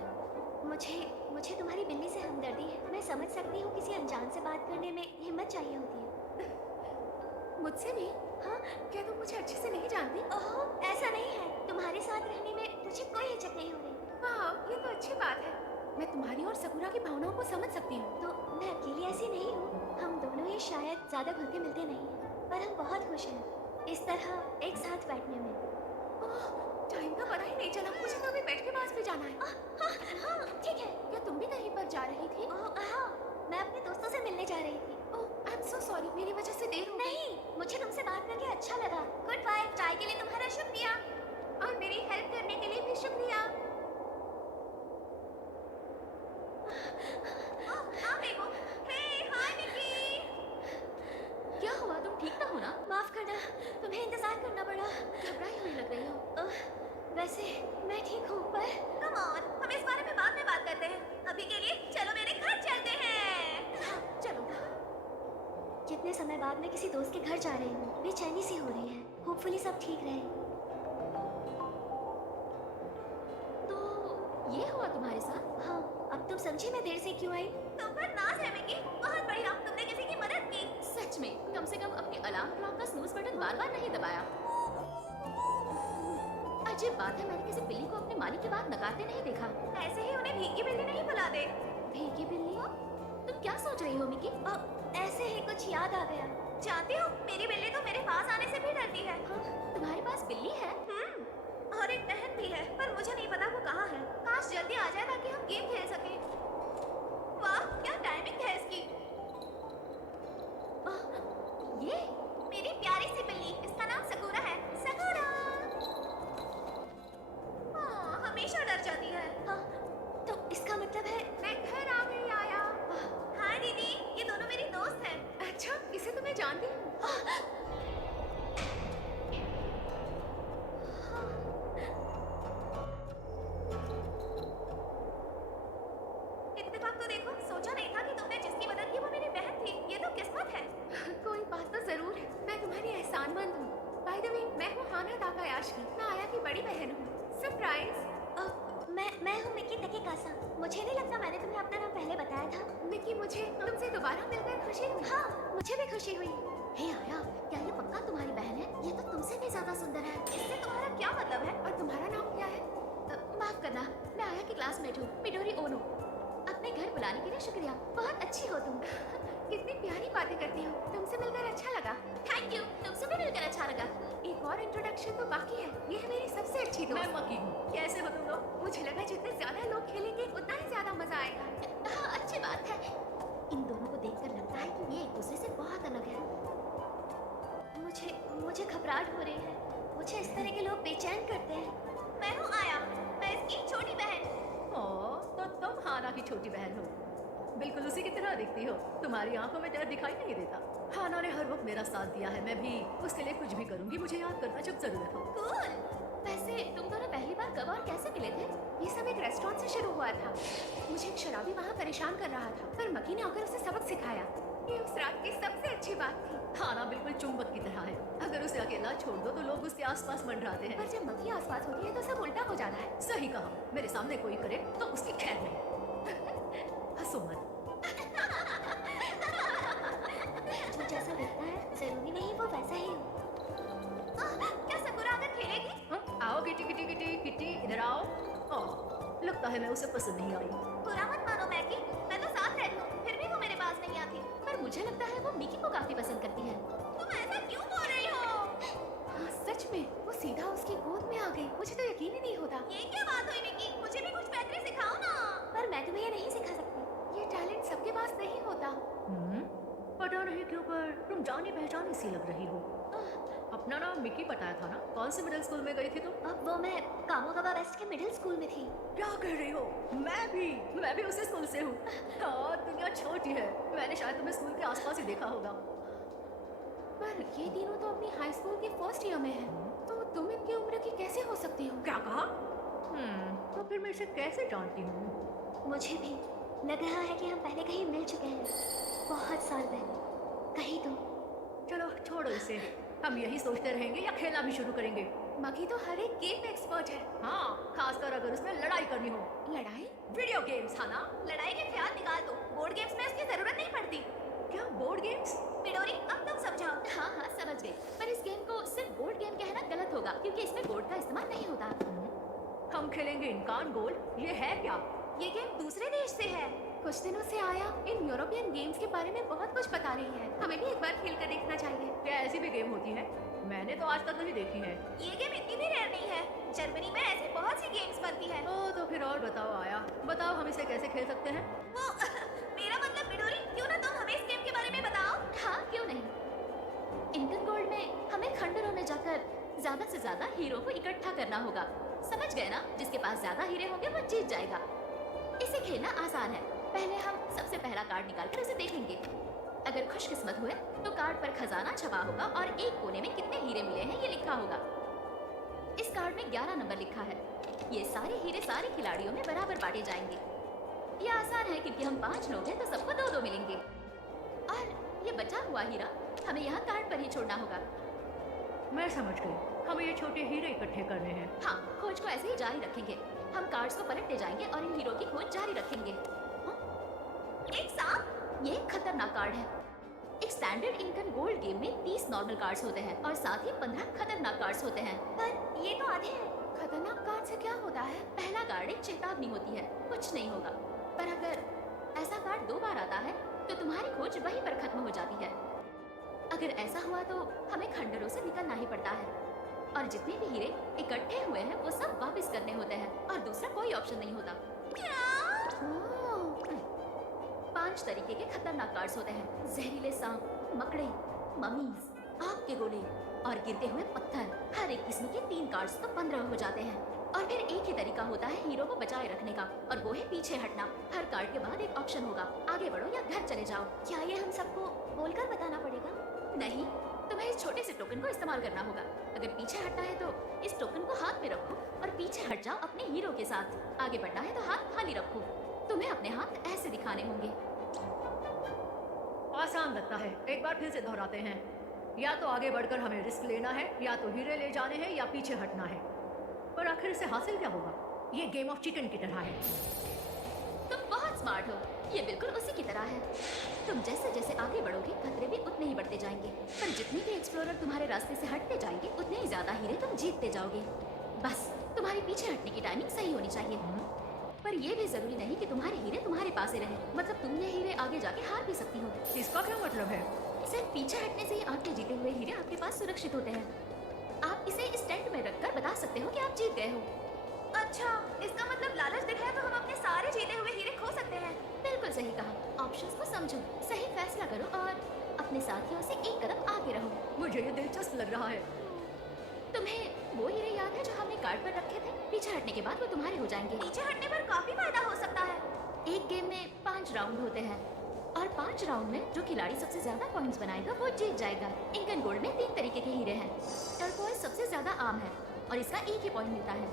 मुझे तुम्हारी बिल्ली से हमदर्दी है। मैं समझ सकती हूँ किसी अनजान से बात करने में हिम्मत चाहिए होती है। मुझसे भी? हाँ? क्या तुम मुझे अच्छे से नहीं जानती? ओह, ऐसा नहीं है। तुम्हारे साथ रहने में मुझे कोई हिचक नहीं हो रही। वाह, ये तो अच्छी बात है। मैं तुम्हारी और सकुरा की भावनाओं को समझ सकती हूँ। तो मैं अकेली ऐसी नहीं हूँ। हम दोनों ही शायद ज्यादा घुलते मिलते नहीं हैं, पर हम बहुत खुश हैं इस तरह एक साथ बैठने में। ओह, टाइम का पता ही नहीं चला। मुझे तो अभी बेड के पास भी जाना है। हाँ, ठीक है। क्या तुम भी कहीं पर जा रही थी? हाँ, मैं अपने दोस्तों से मिलने जा रही थी। ओह, आई एम सो सॉरी, मेरी वजह से देर हो गई। नहीं, मुझे तुमसे बात करके अच्छा लगा। Goodbye. चाय के लिए तुम्हारा शुक्रिया। और मेरी हेल्प करने के लिए भी शुक्रिया। आप देखो। हे हाय निकी। क्या हुआ, तुम ठीक तो हो ना? माफ करना, तुम्हें इंतजार करना पड़ा। घबराई हुई लग रही हो। वैसे मैं ठीक हूँ, पर कम ऑन, हम इस बारे में बाद में बात करते हैं। अभी के लिए चलो मेरे घर चलते हैं। चलो। कितने समय बाद मैं किसी दोस्त के घर जा रही हूँ। बेचैनी सी हो रही है। होपफुली सब ठीक रहे। तो ये हुआ तुम्हारे साथ? हाँ, अब तुम समझी मैं देर से क्यों आई? तुम पर नाज है मिकी। बहुत बढ़िया, तुमने किसी की मदद की। सच में, कम से कम अपने अलार्म क्लॉक का स्नूज बटन बार बार नहीं दबाया। अजीब बात है, मैंने किसी बिल्ली को अपने मालिक की बात नकारते नहीं देखा। ऐसे ही उन्हें भीगी बिल्ली नहीं बुलाते। भीगी बिल्ली? तुम क्या सोच रही हो मिकी? ऐसे ही कुछ याद आ गया। जानती हो, मेरी बिल्ली तो मेरे पास आने से भी डरती है। तुम्हारे पास बिल्ली है? और एक बहन भी है, पर मुझे नहीं पता वो कहाँ है। काश जल्दी आ जाए ताकि हम गेम खेल सकें। वाह, क्या टाइमिंग है इसकी। ये मेरी प्यारी सी बिल्ली, इसका नाम सकुरा है। सकुरा। हाँ, हमेशा डर जाती है। हाँ, तो इसका मतलब है मैं घर आ गई आया। हाय दीदी, ये दोनों मेरी दोस्त हैं। अच्छा, इसे तो मैं जानती हूँ। इत्तेफाक तो देखो, सोचा नहीं था कि तुमने जिसकी मदद की वो मेरी बहन थी। ये तो किस्मत है। कोई बात तो जरूर है। मैं तुम्हारी एहसानमंद हूँ। बाय द वे, मैं हूँ हाना ताकायाशी। मैं आया की बड़ी बहन हूँ। सरप्राइज। मैं हूँ मिकी तकेकासा। मुझे नहीं लगता मैंने तुम्हें अपना नाम पहले बताया था। मिकी, मुझे तुमसे दोबारा मिलकर खुशी हुई। हाँ, मुझे भी खुशी हुई। हे आया, क्या ये पक्का तुम्हारी बहन है? ये तो तुमसे भी ज्यादा सुंदर है। इससे तुम्हारा क्या मतलब है? और तुम्हारा नाम क्या है? माफ करना, मैं आया की क्लासमेट हूँ, मिडोरी ओनो। अपने घर बुलाने के लिए शुक्रिया। बहुत अच्छी हो तुम। कितनी प्यारी बातें करती हो। तुमसे मिलकर अच्छा लगा। थैंक यू, तुमसे भी मिलकर अच्छा लगा। एक और इंट्रोडक्शन तो बाकी है। ये है मेरी सबसे अच्छी दोस्त। मकी हूँ। कैसे हो तुम लोग? मुझे लगा जितने ज्यादा लोग खेलेंगे उतना ही ज्यादा मजा आएगा। हाँ, अच्छी बात है। इन दोनों को देखकर लगता है कि ये एक दूसरे से बहुत अलग है। मुझे घबराहट हो रही है। मुझे इस तरह के लोग बेचैन करते हैं। मैं हूँ आया, मैं इसकी छोटी बहन। तो तुम हाना की छोटी बहन हो। बिल्कुल उसी की तरह दिखती हो। तुम्हारी आंखों में डर दिखाई नहीं देता। हाना ने हर वक्त मेरा साथ दिया है। मैं भी उसके लिए कुछ भी करूंगी। मुझे याद करना जब जरूरत हो। कूल। वैसे तुम दोनों पहली बार कब और कैसे मिले थे? ये सब एक रेस्टोरेंट से शुरू हुआ था। मुझे एक शराबी वहाँ परेशान कर रहा था, पर मकी ने आकर उसे सबक सिखाया। ये उस रात की सबसे अच्छी बात थी। हाना बिल्कुल चुंबक की तरह है। अगर उसे अकेला छोड़ दो तो लोग उसके आसपास मंडराते हैं। पर जब मकी आसपास होती है तो सब उल्टा हो जाता है। सही कहा। मेरे सामने कोई करे तो उसकी खैर नहीं। हंसो मत। जो जैसा दिखता है जरूरी नहीं वो वैसा ही हो। क्या सकुरा आकर खेलेगी? हाँ? आओ किटी किटी किटी किटी, इधर आओ। लगता है मैं उसे पसंद नहीं आई। बुरा मत मानो मैगी, मैं तो साथ रहती हूँ, फिर भी वो मेरे पास नहीं आती। मुझे लगता है वो मिकी को काफी पसंद करती है। तुम ऐसा क्यों बोल रही हो? हाँ, सच में वो सीधा उसकी गोद में आ गई। मुझे तो यकीन ही नहीं होता। ये क्या बात हुई मिकी? मुझे भी कुछ बेहतरीन सिखाओ ना। पर मैं तुम्हें ये नहीं सिखा सकती। ये टैलेंट सबके पास नहीं होता। पता नहीं क्यों पर तुम जानी पहचानी सी लग रही हो। अपना नाम मिकी बताया था ना? कौन से मिडिल स्कूल में गई थी तुम? अब वो मैं कामोगावा वेस्ट के मिडिल स्कूल में थी। क्या कह रही हो? मैं भी उसी स्कूल से हूँ। हाँ, दुनिया छोटी है। मैंने शायद तुम्हें स्कूल के आसपास ही देखा होगा। पर ये तीनों तो अपनी हाई स्कूल के फर्स्ट ईयर में हैं। तो तुम इनकी उम्र की कैसे हो सकती हो? क्या कहा? तो फिर मैं इसे कैसे जानती हूँ? मुझे भी लग रहा है कि हम पहले कहीं मिल चुके हैं, बहुत साल पहले, कहीं तो। चलो छोड़ो इसे। हम यही सोचते रहेंगे या खेलना भी शुरू करेंगे? मकी तो हर एक गेम में एक्सपर्ट है। हाँ, खासकर अगर उसमें लड़ाई करनी हो। लड़ाई? वीडियो गेम्स, हाँ ना? लड़ाई के ख्याल निकाल दो। बोर्ड गेम्स में इसकी जरूरत नहीं पड़ती। क्या बोर्ड गेम्स? मिडोरी, अब तुम समझाओ। हाँ हाँ समझ गई, पर इस गेम को सिर्फ बोर्ड गेम कहना गलत होगा क्योंकि इसमें बोर्ड का इस्तेमाल नहीं होता। हम खेलेंगे इनकान गोल्ड। ये है क्या? ये गेम दूसरे देश से है। कुछ दिनों से आया इन यूरोपियन गेम्स के बारे में बहुत कुछ बता रही है। हमें भी एक बार खेल कर देखना चाहिए। क्या ऐसी भी गेम होती है? मैंने तो आज तक नहीं देखी है। ये गेम इतनी भी रेयर नहीं है। जर्मनी में ऐसी बहुत सी गेम्स बनती है। ओ तो फिर और बताओ आया। बताओ हम इसे कैसे खेल सकते हैं? वो मेरा मतलब मिडोरी, क्यों ना तुम हमें इस गेम के बारे में बताओ। हाँ क्यों नहीं। इंकन गोल्ड में हमें खंडरों में जाकर ज्यादा से ज्यादा हीरो को इकट्ठा करना होगा। समझ गए ना? जिसके पास ज्यादा हीरे होंगे वो जीत जाएगा। इसे खेलना आसान है। पहले हम सबसे पहला कार्ड निकालकर उसे देखेंगे। अगर खुशकिस्मत हुए तो कार्ड पर खजाना छपा होगा और एक कोने में कितने हीरे मिले हैं ये लिखा होगा। इस कार्ड में 11 नंबर लिखा है। ये सारे हीरे सारे खिलाड़ियों में बराबर बांटे जाएंगे। ये आसान है क्योंकि हम 5 लोग हैं तो सबको 2-2 मिलेंगे। और ये बचा हुआ हीरा हमें यहाँ कार्ड पर ही छोड़ना होगा। मैं समझ गई। हमें ये छोटे हीरे इकट्ठे करने हैं। हाँ, खोज को ऐसे ही जारी रखेंगे। हम कार्ड्स को पलटते जाएंगे और इन हीरो की खोज जारी रखेंगे। एक सांप? ये एक खतरनाक कार्ड है। एक स्टैंडर्ड इंकन गोल्ड गेम में 30 नॉर्मल कार्ड्स होते हैं और साथ ही 15 खतरनाक कार्ड्स होते हैं। पर ये तो आधे हैं। खतरनाक कार्ड से क्या होता है? पहला कार्ड एक चेतावनी होती है, कुछ नहीं होगा। पर अगर ऐसा कार्ड 2 बार आता है तो तुम्हारी खोज वहीं पर खत्म हो जाती है। अगर ऐसा हुआ तो हमें खंडरों से निकलना ही पड़ता है और जितने भी हीरे इकट्ठे हुए हैं वो सब वापस करने होते हैं और दूसरा कोई ऑप्शन नहीं होता। ओह, 5 तरीके के खतरनाक कार्ड्स होते हैं। जहरीले सांप, मकड़े, ममीज, आग के गोले और गिरते हुए पत्थर। हर एक किस्म के 3 कार्ड्स तो 15 हो जाते हैं। और फिर एक ही तरीका होता है हीरो को बचाए रखने का और वो है पीछे हटना। हर कार्ड के बाद एक ऑप्शन होगा, आगे बढ़ो या घर चले जाओ। क्या ये हम सबको बोलकर बताना पड़ेगा? नहीं, तुम्हें इस छोटे से टोकन को इस्तेमाल करना होगा। अगर पीछे हटना है तो इस टोकन को हाथ में रखो और पीछे हट जाओ अपने हीरो के साथ। आगे बढ़ना है तो हाथ खाली रखो। तुम्हें अपने हाथ ऐसे दिखाने होंगे। आसान लगता है। एक बार फिर से दोहराते हैं। या तो आगे बढ़कर हमें रिस्क लेना है, या तो हीरे ले जाने हैं, या पीछे हटना है। पर आखिर इसे हासिल क्या होगा? ये गेम ऑफ चिकन की तरह है। तुम बहुत स्मार्ट हो। ये बिल्कुल उसी की तरह है। तुम जैसे जैसे आगे बढ़ोगे खतरे भी उतने ही बढ़ते जाएंगे। पर जितने भी एक्सप्लोरर तुम्हारे रास्ते से हटते जाएंगे उतने ही ज्यादा हीरे तुम जीतते जाओगे। बस तुम्हारी पीछे हटने की टाइमिंग सही होनी चाहिए। पर ये भी जरूरी नहीं कि तुम्हारे हीरे तुम्हारे पास ही रहे। मतलब तुम ये हीरे आगे जाके हार भी सकती हो। इसका क्या मतलब है? सिर्फ पीछे हटने से ही आपके जीते हुए हीरे आपके पास सुरक्षित होते हैं। आप इसे इस टेंट में रखकर बता सकते हो कि आप जीत गए हो। अच्छा, इसका मतलब लालच दिखाया तो हम अपने सारे जीते हुए हीरे खो सकते हैं। बिल्कुल सही कहा। ऑप्शंस को समझो, सही फैसला करो और अपने साथियों से एक कदम आगे रहो। मुझे ये दिलचस्प लग रहा है। तुम्हें वो हीरे याद है जो हमने कार्ड पर रखे थे? पीछे हटने के बाद वो तुम्हारे हो जाएंगे। पीछे हटने पर काफी फायदा हो सकता है। एक गेम में 5 राउंड होते हैं और 5 राउंड में जो खिलाड़ी सबसे ज्यादा पॉइंट्स बनाएगा वो जीत जाएगा। इंकन गोल्ड में 3 तरीके के हीरे हैं। टर्कोइज सबसे ज्यादा आम है और इसका 1 ही पॉइंट मिलता है।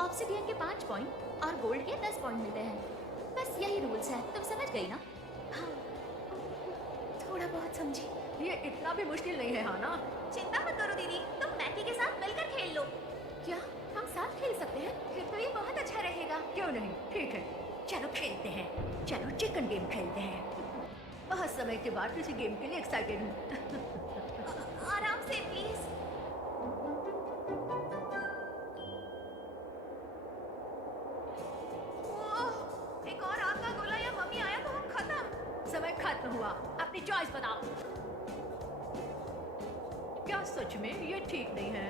ऑब्सिडियन के 5 पॉइंट और गोल्ड के 10 पॉइंट मिलते हैं। बस यही रूल्स है। तुम समझ गई ना? हाँ, थोड़ा बहुत समझी। ये इतना भी मुश्किल नहीं है, हाँ ना? चिंता मत करो दीदी, तुम मैकी के साथ मिलकर खेल लो। क्या हम साथ खेल सकते हैं? फिर तो ये बहुत अच्छा रहेगा। क्यों नहीं? ठीक है, चलो खेलते हैं। चलो चिकन गेम खेलते हैं। बहुत समय के बाद किसी गेम के लिए एक्साइटेड हूँ। आराम से प्लीज। ओह, एक और आग का गोला या मम्मी आया तो हम खत्म। समय खत्म खत्म हुआ। अपनी चॉइस बताओ। क्या सच में ये ठीक नहीं है?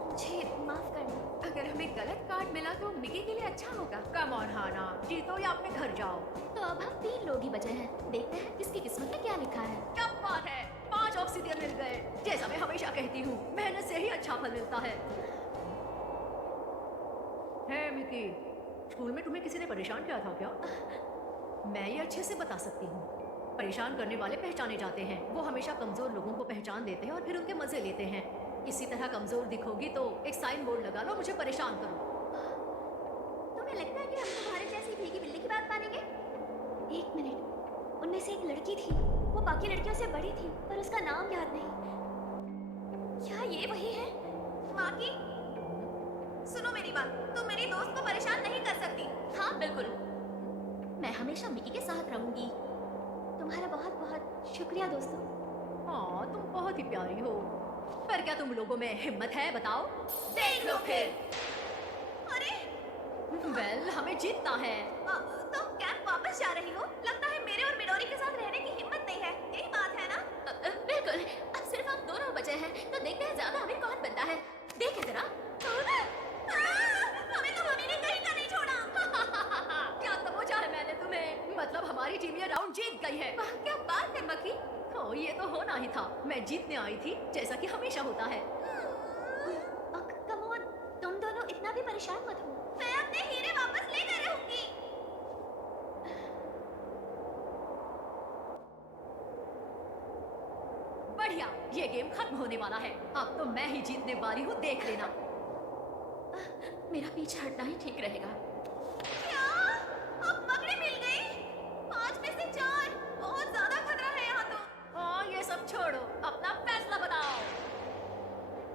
मुझे माफ करना। अगर हमें गलत कार्ड मिला तो मिकी के लिए अच्छा होगा। कम ऑन हाना, जीतो या अपने घर जाओ। तो अब हम 3 लोग ही बचे हैं। देखते हैं किसकी किस्मत में क्या लिखा है। क्या बात है, 5 ऑब्सिडियन मिल गए। जैसा मैं हमेशा कहती हूँ, मेहनत से ही अच्छा फल मिलता है। है मिकी, स्कूल में तुम्हें किसी ने परेशान किया था क्या? मैं ये अच्छे से बता सकती हूँ। परेशान करने वाले पहचाने जाते हैं। वो हमेशा कमजोर लोगों को पहचान देते हैं और फिर उनके मजे लेते हैं। इसी तरह कमजोर दिखोगी तो एक साइन बोर्ड लगा लो, मुझे परेशान करो। तुम्हें लगता है कि हम तुम्हारे जैसी भीगी बिल्ली की बात मानेंगे? 1 मिनट, उनमें से एक लड़की थी, वो बाकी लड़कियों से बड़ी थी, पर उसका नाम याद नहीं। क्या ये वही है? माकी, सुनो मेरी बात, तुम मेरी दोस्त को परेशान नहीं कर सकती। हाँ बिल्कुल, मैं हमेशा मिकी के साथ रहूंगी। तुम्हारा बहुत बहुत शुक्रिया दोस्तों। हाँ, तुम बहुत ही प्यारी हो। पर क्या तुम लोगों में हिम्मत है? बताओ। देख लो फिर। अरे वेल, हमें जीतना है। तुम कैंप वापस जा रही हो? लगता है मेरे और मिडोरी के साथ रहने की हिम्मत नहीं है। यही बात है ना? बिल्कुल, अब सिर्फ हम दोनों बचे हैं, तो देखते हैं ज्यादा हमें कौन बनता है। देखे जरा। हमें तो मम्मी ने कहीं का नहीं छोड़ा। क्या दबोचा है मैंने तुम्हें? मतलब हमारी टीम ये राउंड जीत गई है। वाह, क्या बात है मकी। ओ, ये तो होना ही था। मैं जीतने आई थी, जैसा कि हमेशा होता है। कम ऑन, तुम दोनों इतना भी परेशान मत हो। मैं अपने हीरे वापस लेकर रहूंगी। बढ़िया, ये गेम खत्म होने वाला है। अब तो मैं ही जीतने वाली हूँ, देख लेना। मेरा पीछे हटना ही ठीक रहेगा। क्या? अब पकड़े मिल गई? 5 में से 4। बहुत ज्यादा खतरा है यहाँ तो। हाँ, ये सब छोड़ो, अपना फैसला बताओ।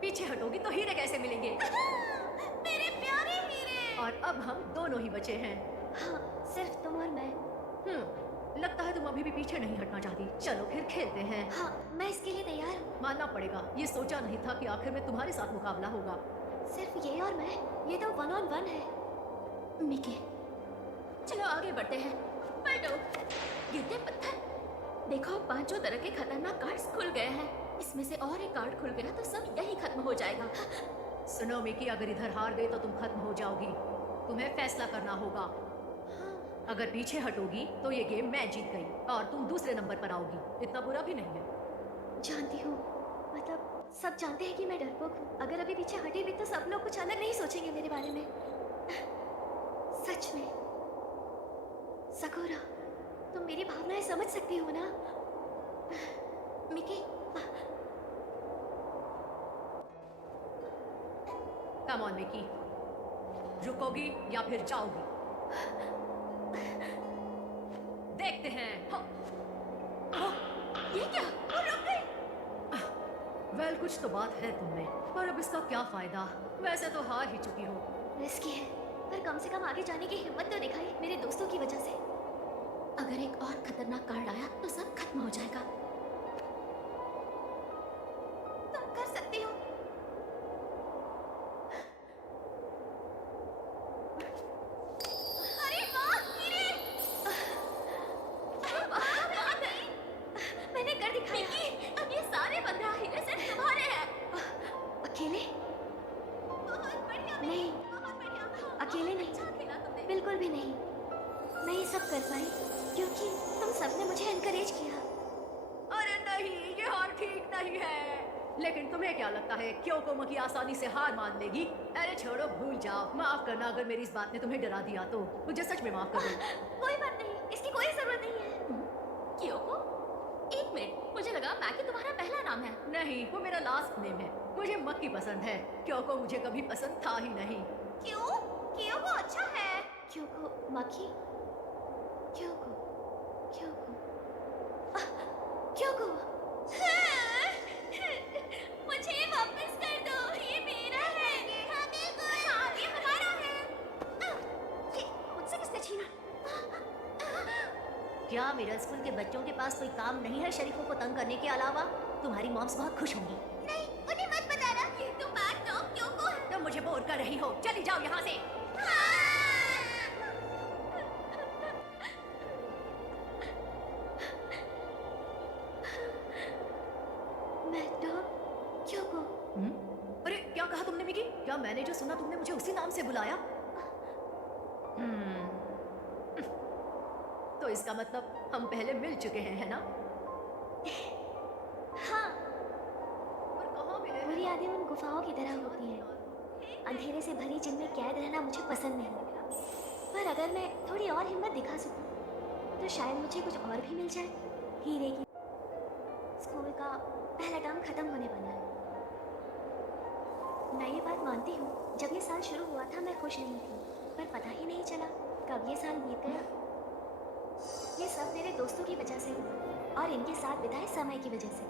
पीछे हटोगी तो हीरे कैसे मिलेंगे? मेरे प्यारे हीरे। और अब हम दोनों ही बचे हैं। हाँ, सिर्फ तुम और मैं। लगता है तुम अभी भी पीछे नहीं हटना चाहती। चलो फिर खेलते हैं। हाँ, मैं इसके लिए तैयार हूँ। मानना पड़ेगा, ये सोचा नहीं था कि आखिर में तुम्हारे साथ मुकाबला होगा। सिर्फ ये और मैं, ये तो 1 on 1 है। मिकी, चलो आगे बढ़ते हैं। पलटो, गिरते पत्थर। देखो, 5 तरह के खतरनाक कार्ड्स खुल गए हैं। इसमें से और एक कार्ड खुल गया तो सब यही खत्म हो जाएगा। सुनो मिकी, अगर इधर हार गए तो तुम खत्म हो जाओगी। तुम्हें फैसला करना होगा। अगर पीछे हटोगी तो ये गेम मैं जीत गई और तुम दूसरे नंबर पर आओगी। इतना बुरा भी नहीं है। जानती हूँ, मतलब सब जानते हैं कि मैं डरपोक हूँ। अगर अभी पीछे हटी भी तो सब लोग कुछ अलग नहीं सोचेंगे मेरे बारे में। सच में सकोरा, तुम मेरी भावनाएं समझ सकती हो ना? मिकी, कम ऑन मिकी, रुकोगी या फिर जाओगी? देखते हैं। ये क्या? वो रुक गई। वेल, कुछ तो बात है तुमने, पर अब इसका क्या फायदा? वैसे तो हार ही चुकी हो। रिस्की है, पर कम से कम आगे जाने की हिम्मत तो दिखाई मेरे दोस्तों की वजह से। अगर एक और खतरनाक कार्ड आया तो सब खत्म हो जाएगा। तुम कर सकती हो। अरे वाह, हीरे। अरे वाह, बात है। मैंने कर दिखाया। मिकी, अब ये सारे 15 हीरे सिर्फ तुम्हारे हैं। अकेले? बहुत बढ़िया। नहीं, बहुत बढ़िया। अकेले नहीं, अच्छा खेला तुमने। बिल्कुल भी नहीं। मैं ये सब कर पाई क्योंकि तुम सबने मुझे एनकरेज किया। अरे नहीं, ये हार ठीक नहीं है। लेकिन तुम्हें क्या लगता है क्यों मकी आसानी से हार मान लेगी? अरे छोड़ो, भूल जाओ। माफ करना अगर मेरी इस बात ने तुम्हें डरा दिया तो। मुझे सच में माफ कर दो। कोई बात नहीं, इसकी कोई जरूरत नहीं है। क्योको? 1 मिनट, मुझे लगा मैकी तुम्हारा पहला नाम है। नहीं, वो मेरा लास्ट नेम है। मुझे मक्की पसंद है, क्योंकि मुझे कभी पसंद था ही नहीं। क्यों? क्यों वो अच्छा है? क्योंकि मक्खी, क्योंकि मुझे वापस कर दो, ये मेरा है। हाँ बिल्कुल। हाँ, ये हमारा है। ये मुझसे किसने छीना? क्या मिडिल स्कूल के बच्चों के पास कोई काम नहीं है शरीफों को तंग करने के अलावा? तुम्हारी मॉम्स बहुत खुश होंगी। नहीं, उन्हें मत बताना। ये तो बैड डॉग क्योंको है। तुम मुझे बोर कर रही हो, चली जाओ यहाँ से। मैंने जो सुना तुमने मुझे उसी नाम से बुलाया? तो इसका मतलब हम पहले मिल चुके हैं, है ना? हाँ, पर कहाँ मिले? बुरी यादें उन गुफाओं की तरह होती हैं, अंधेरे से भरी जिनमें कैद रहना मुझे पसंद नहीं। पर अगर मैं थोड़ी और हिम्मत दिखा सकूं, तो शायद मुझे कुछ और भी मिल जाए। हीरे की स्कूल का पहला टर्म खत्म होने वाला है। मैं ये बात मानती हूँ, जब ये साल शुरू हुआ था मैं खुश नहीं थी, पर पता ही नहीं चला कब ये साल बीत गया। ये सब मेरे दोस्तों की वजह से हुआ और इनके साथ बिताए समय की वजह से।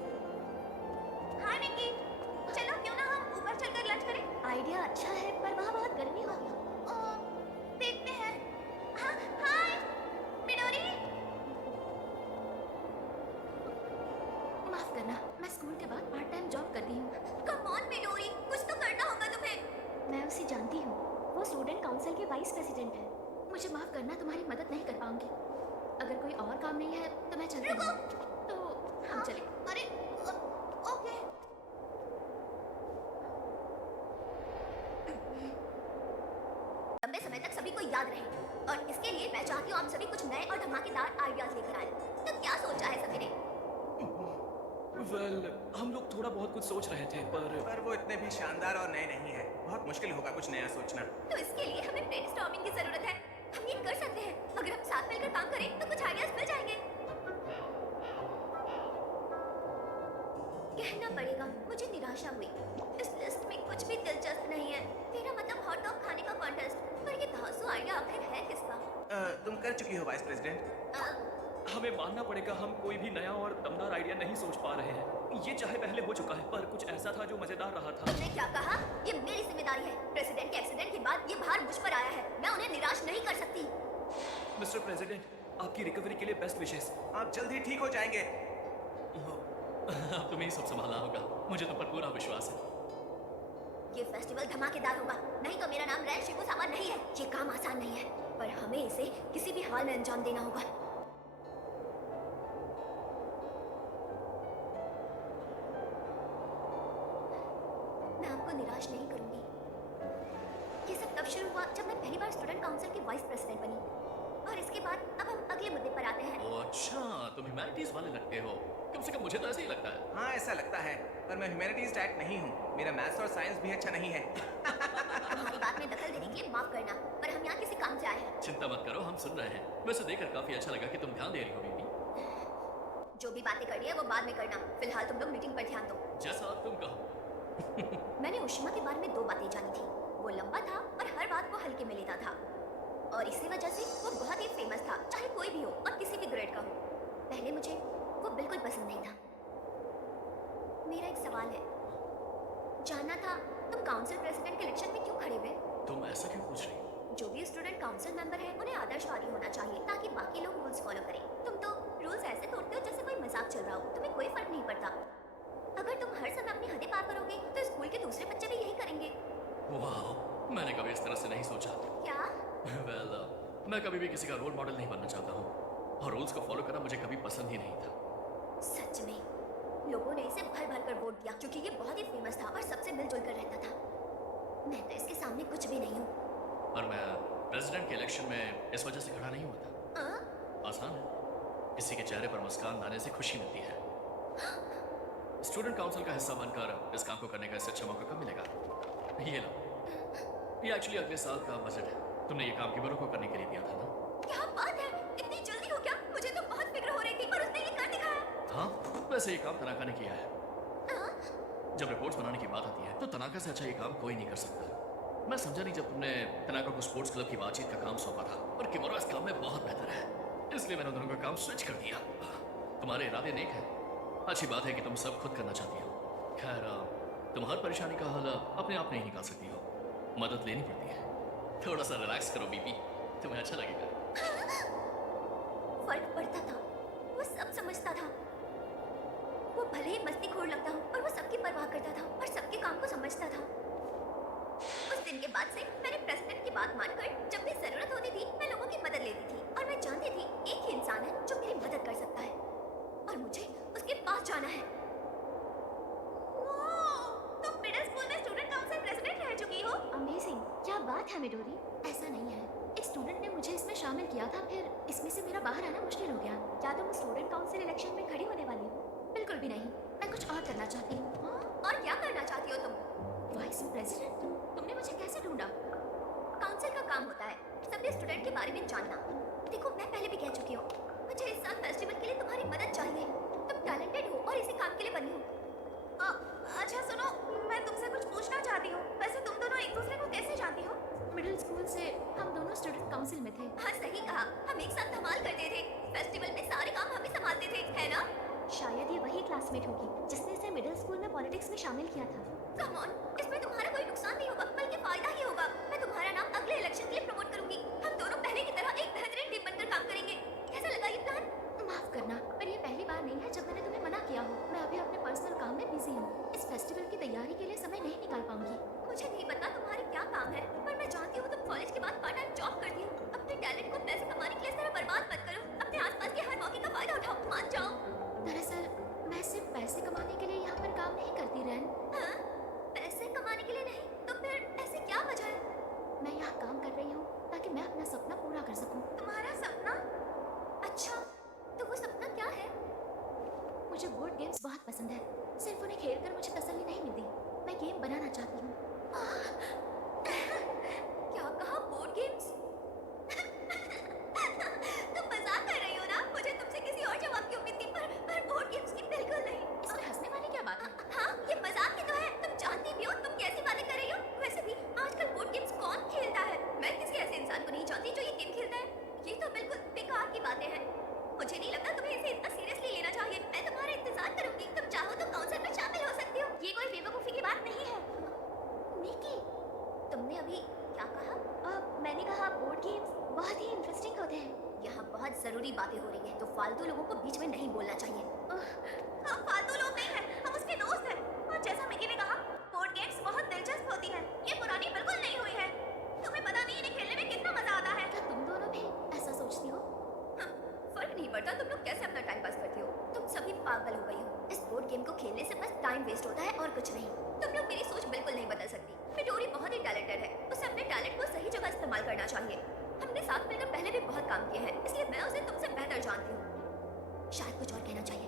हाय मिकी, चलो क्यों ना हम ऊपर चलकर लंच करें? आइडिया अच्छा है, पर वहाँ बहुत गर्मी होगी। देखते हैं। हाँ, हाय मिडोरी। माफ करना, मैं स्कूल के बाद पार्ट टाइम जॉब करती हूँ। कम ऑन मिडोरी, कुछ तो करना होगा तुम्हें। मैं उसे जानती हूँ, वो स्टूडेंट काउंसिल के वाइस प्रेसिडेंट है। मुझे माफ करना, तुम्हारी मदद नहीं कर पाऊंगी। अगर कोई और काम नहीं है तो मैं चलती हूँ। तो हम चले। अरे ओके। लंबे समय तक सभी को याद रहे, और इसके लिए मैं चाहती हूँ आप सभी कुछ नए और धमाकेदार आइडियाज लेकर आए। तो क्या सोचा है सभी ने? वेल, हम लोग थोड़ा बहुत कुछ सोच रहे थे, पर वो इतने भी शानदार और नए नहीं है। बहुत मुश्किल होगा कुछ नया सोचना। तो इसके लिए हमें ब्रेनस्टॉर्मिंग की जरूरत है। हम ये कर सकते हैं, अगर हम साथ मिलकर काम करें तो कुछ आइडियाज मिल जाएंगे। कहना पड़ेगा, मुझे निराशा हुई। इस लिस्ट में कुछ भी दिलचस्प नहीं है। मेरा मतलब हॉट डॉग खाने का कॉन्टेस्ट, पर ये धांसू आइडिया आखिर है किसका? तुम कर चुकी हो वाइस प्रेसिडेंट। हमें मानना पड़ेगा हम कोई भी नया और दमदार आइडिया नहीं सोच पा रहे हैं। ये चाहे पहले हो चुका है, पर कुछ ऐसा था जो मजेदार रहा था। तुमने क्या कहा? ये मेरी जिम्मेदारी है। प्रेसिडेंट के एक्सीडेंट के बाद ये भार मुझ पर आया है। मैं उन्हें निराश नहीं कर सकती। मिस्टर प्रेसिडेंट, आपकी रिकवरी के लिए बेस्ट विशेस। आप जल्द ही ठीक हो जाएंगे। अब तुम्हें ही सब संभालना होगा, मुझे तुम पर पूरा विश्वास है। ये फेस्टिवल धमाकेदार होगा, नहीं तो मेरा नाम रैन शिकोसावा नहीं है। ये काम आसान नहीं है, पर हमें इसे किसी भी हाल में अंजाम देना होगा। मैं आपको निराश नहीं करूंगी। ये सब तब शुरू हुआ जब मैं पहली बार स्टूडेंट काउंसिल की वाइस प्रेसिडेंट बनी। और इसके बाद अब हम अगले मुद्दे पर आते हैं। ओह अच्छा, तुम ह्यूमैनिटीज वाले लगते हो। कम से कम मुझे तो ऐसे ही लगता है। हाँ ऐसा लगता है, पर मैं ह्यूमैनिटीज टाइप नहीं हूँ। मेरा मैथ्स और साइंस भी अच्छा नहीं है। तुम्हारी बात में दखल देने के लिए माफ करना, पर हम यहाँ किसी काम से आए हैं। चिंता मत करो, हम सुन रहे हैं। वैसे देखकर काफी अच्छा लगा कि तुम ध्यान दे रही हो बीबी। जो भी बातें करनी है वो बाद में करना। फिलहाल तुम लोग मीटिंग पर ध्यान दो। जैसा तुम कहो। मैंने उशिमा के बारे में 2 बातें जानी थी। वो लंबा था और हर बात को हल्के में लेता था, और इसी वजह से वो बहुत ही फेमस था, चाहे कोई भी हो और किसी भी ग्रेड का हो। पहले मुझे वो बिल्कुल पसंद नहीं था। मेरा एक सवाल है, जानना था तुम काउंसिल प्रेसिडेंट के इलेक्शन में क्यों खड़े हुए? तुम ऐसा क्यों पूछ रही हो? जो भी स्टूडेंट काउंसिल मेंबर है उन्हें आदर्शवादी होना चाहिए, ताकि बाकी लोग रूल्स फॉलो करें। तुम तो रूल्स ऐसे तोड़ते हो जैसे कोई मजाक चल रहा हो। तुम्हें कोई फर्क नहीं पड़ता। अगर तुम हर समय अपनी हदें पार करोगे तो स्कूल के दूसरे बच्चे भी यही करेंगे। वाह, मैंने कभी इस तरह से नहीं सोचा। क्या? वेल, मैं कभी भी किसी का रोल मॉडल नहीं बनना चाहता हूँ, और रूल्स को फॉलो करना मुझे कभी पसंद ही नहीं था। सच में लोगों ने इसे भर भर कर वोट दिया क्योंकि ये बहुत ही फेमस था और सबसे मिलजुल कर रहता था। मैं तो इसके सामने कुछ भी नहीं हूँ। और मैं प्रेसिडेंट के इलेक्शन में इस वजह से खड़ा नहीं हुआ था। आसान है, किसी के चेहरे पर मुस्कान लाने से खुशी मिलती है। स्टूडेंट काउंसिल का हिस्सा बनकर इस काम को करने का इससे अच्छा मौका कब मिलेगा? ये लो, ये एक्चुअली अगले साल का बजट है। तुमने ये काम कीमरों को करने के लिए दिया था ना? क्या बात है, इतनी जल्दी हो गया? मुझे तो बहुत फिक्र हो रही थी, पर उसने ये कर दिखाया। हाँ, वैसे ये काम तनाका ने किया है। जब रिपोर्ट्स बनाने की बात आती है तो तनाका से अच्छा ये काम कोई नहीं कर सकता। मैं समझा नहीं जब तुमने तनाका को स्पोर्ट्स क्लब की बातचीत का काम सौंपा था, और किमोरा इस काम में बहुत बेहतर है, इसलिए मैंने दोनों का काम स्विच कर दिया। तुम्हारे इरादे नेक है, अच्छी बात है कि तुम सब खुद करना चाहती हो। खैर, तुम हर परेशानी का हल अपने आप नहीं निकाल सकती हो, मदद लेनी पड़ती है। थोड़ा सा रिलैक्स करो बीबी, तुम्हें अच्छा लगेगा। फर्क पड़ता था, वो सब समझता था। वो भले ही मस्तीखोर लगता हो, पर वो सबकी परवाह करता था और सबके काम को समझता था। उस दिन के बाद से मैंने प्रेसिडेंट की बात मानकर जब भी जरूरत होती थी मैं लोगों की मदद लेती थी, और मैं जानती थी एक ही इंसान है जो मेरी मदद कर सकता है, और मुझे उसके पास जाना है। तुम मिडिल स्कूल में स्टूडेंट काउंसिल प्रेसिडेंट रह चुकी हो? शामिल किया था, फिर इसमें से मेरा बाहर आना मुश्किल हो गया। क्या तुम स्टूडेंट काउंसिल इलेक्शन में खड़ी होने वाली हो? बिल्कुल भी नहीं, मैं कुछ और करना चाहती हूँ। हाँ? और क्या करना चाहती हो तुम? Vice president? तुमने मुझे कैसे ढूंढा? काउंसिल का काम होता है सभी स्टूडेंट के बारे में जानना। देखो मैं पहले भी कह चुकी हूँ, मुझे इस साल फेस्टिवल के लिए तुम्हारी मदद चाहिए। तुम टैलेंटेड हो और इसी काम के लिए बनी हो। अच्छा सुनो, मैं तुमसे कुछ पूछना चाहती हूँ। वैसे तुम दोनों एक दूसरे को कैसे जानती हो? मिडिल स्कूल से हम दोनों स्टूडेंट काउंसिल में थे। हाँ सही कहा, हम एक साथ धमाल करते थे। फेस्टिवल में सारे काम हम ही संभालते थे, है ना? शायद ये वही क्लासमेट होगी जिसने इसे मिडिल स्कूल में पॉलिटिक्स में शामिल किया था। कम ऑन, इसमें तुम्हारा कोई नुकसान नहीं होगा, बल्कि फायदा ही होगा। मैं तुम्हारा नाम अगले इलेक्शन के लिए प्रमोट करूंगी। हम दोनों पहले की तरह एक बेहतरीन टीम बनकर काम करेंगे। कैसा लगा ये प्लान? माफ करना, पर ये पहली बार नहीं है जब मैंने तुम्हें मना किया हो। मैं अभी अपने पर्सनल काम में बिजी हूँ। इस फेस्टिवल की तैयारी के लिए समय नहीं निकाल पाऊंगी। मुझे नहीं पता तुम्हारे क्या काम है, पर मैं जानती हूँ तुम कॉलेज के बाद पार्ट टाइम जॉब करती हो। अपने टैलेंट को पैसे कमाने के लिए इस तरह बर्बाद मत करो। अपने आसपास के हर मौके का फायदा उठाओ, मान जाओ। दरअसल मैं सिर्फ पैसे कमाने के लिए यहाँ पर काम नहीं करती रैन। हाँ? पैसे कमाने के लिए नहीं, तो फिर ऐसी क्या वजह है? मैं यहाँ काम कर रही हूँ ताकि मैं अपना सपना पूरा कर सकूँ। तुम्हारा सपना? अच्छा, तो वो सपना क्या है? मुझे बोर्ड गेम्स बहुत पसंद है। सिर्फ उन्हें खेलकर मुझे तसल्ली नहीं मिलती। मैं गेम बनाना चाहती हूँ। क्या कहा? Board games? तुम मजाक कर रही हो ना? मुझे तुमसे किसी और जवाब की उम्मीद थी, पर बोर्ड गेम्स की बिल्कुल नहीं। इसमें हंसने वाली क्या बात है? हाँ, ये मजाक ही तो है। तुम जानती भी हो तुम कैसी बातें कर रही हो। वैसे भी आजकल बोर्ड गेम्स कौन खेलता है? मैं किसी ऐसे इंसान को नहीं जानती जो ये गेम खेलता है। ये तो बिल्कुल बेकार की बातें हैं। मुझे नहीं लगता तुम्हें इसे इतना सीरियसली लेना चाहिए। मैं तुम्हारा इंतजार करूंगी। तुम चाहो तो काउंसिल में शामिल हो सकती हो। ये कोई बेवकूफ़ी की बात नहीं है। निकी, तुमने अभी क्या कहा? मैंने कहा बोर्ड गेम्स बहुत ही इंटरेस्टिंग होते हैं। यहाँ बहुत जरूरी बातें हो रही हैं, तो फालतू लोगों को बीच में नहीं बोलना चाहिए। हम फालतू लोग नहीं हैं, हम उसके दोस्त हैं। और जैसा मिकी ने कहा, बोर्ड गेम्स बहुत दिलचस्प होती हैं। ये पुरानी बिल्कुल नहीं हुई है। तुम्हें पता नहीं इन्हें खेलने में कितना मजा आता है। क्या तुम दोनों भी ऐसा सोचती हो? फर्क नहीं पड़ता तुम लोग कैसे अपना टाइम पास करती हो। तुम सभी पागल हो गई हो। इस बोर्ड गेम को खेलने से बस टाइम वेस्ट होता है और कुछ नहीं। तुम लोग मेरी सोच बिल्कुल नहीं बदल सकती। मिडोरी बहुत ही टैलेंटेड है, उसे अपने टैलेंट को सही जगह इस्तेमाल करना चाहिए। हमने साथ मिलकर पहले भी बहुत काम किए हैं, इसलिए मैं उसे तुमसे बेहतर जानती हूँ। शायद कुछ और कहना चाहिए।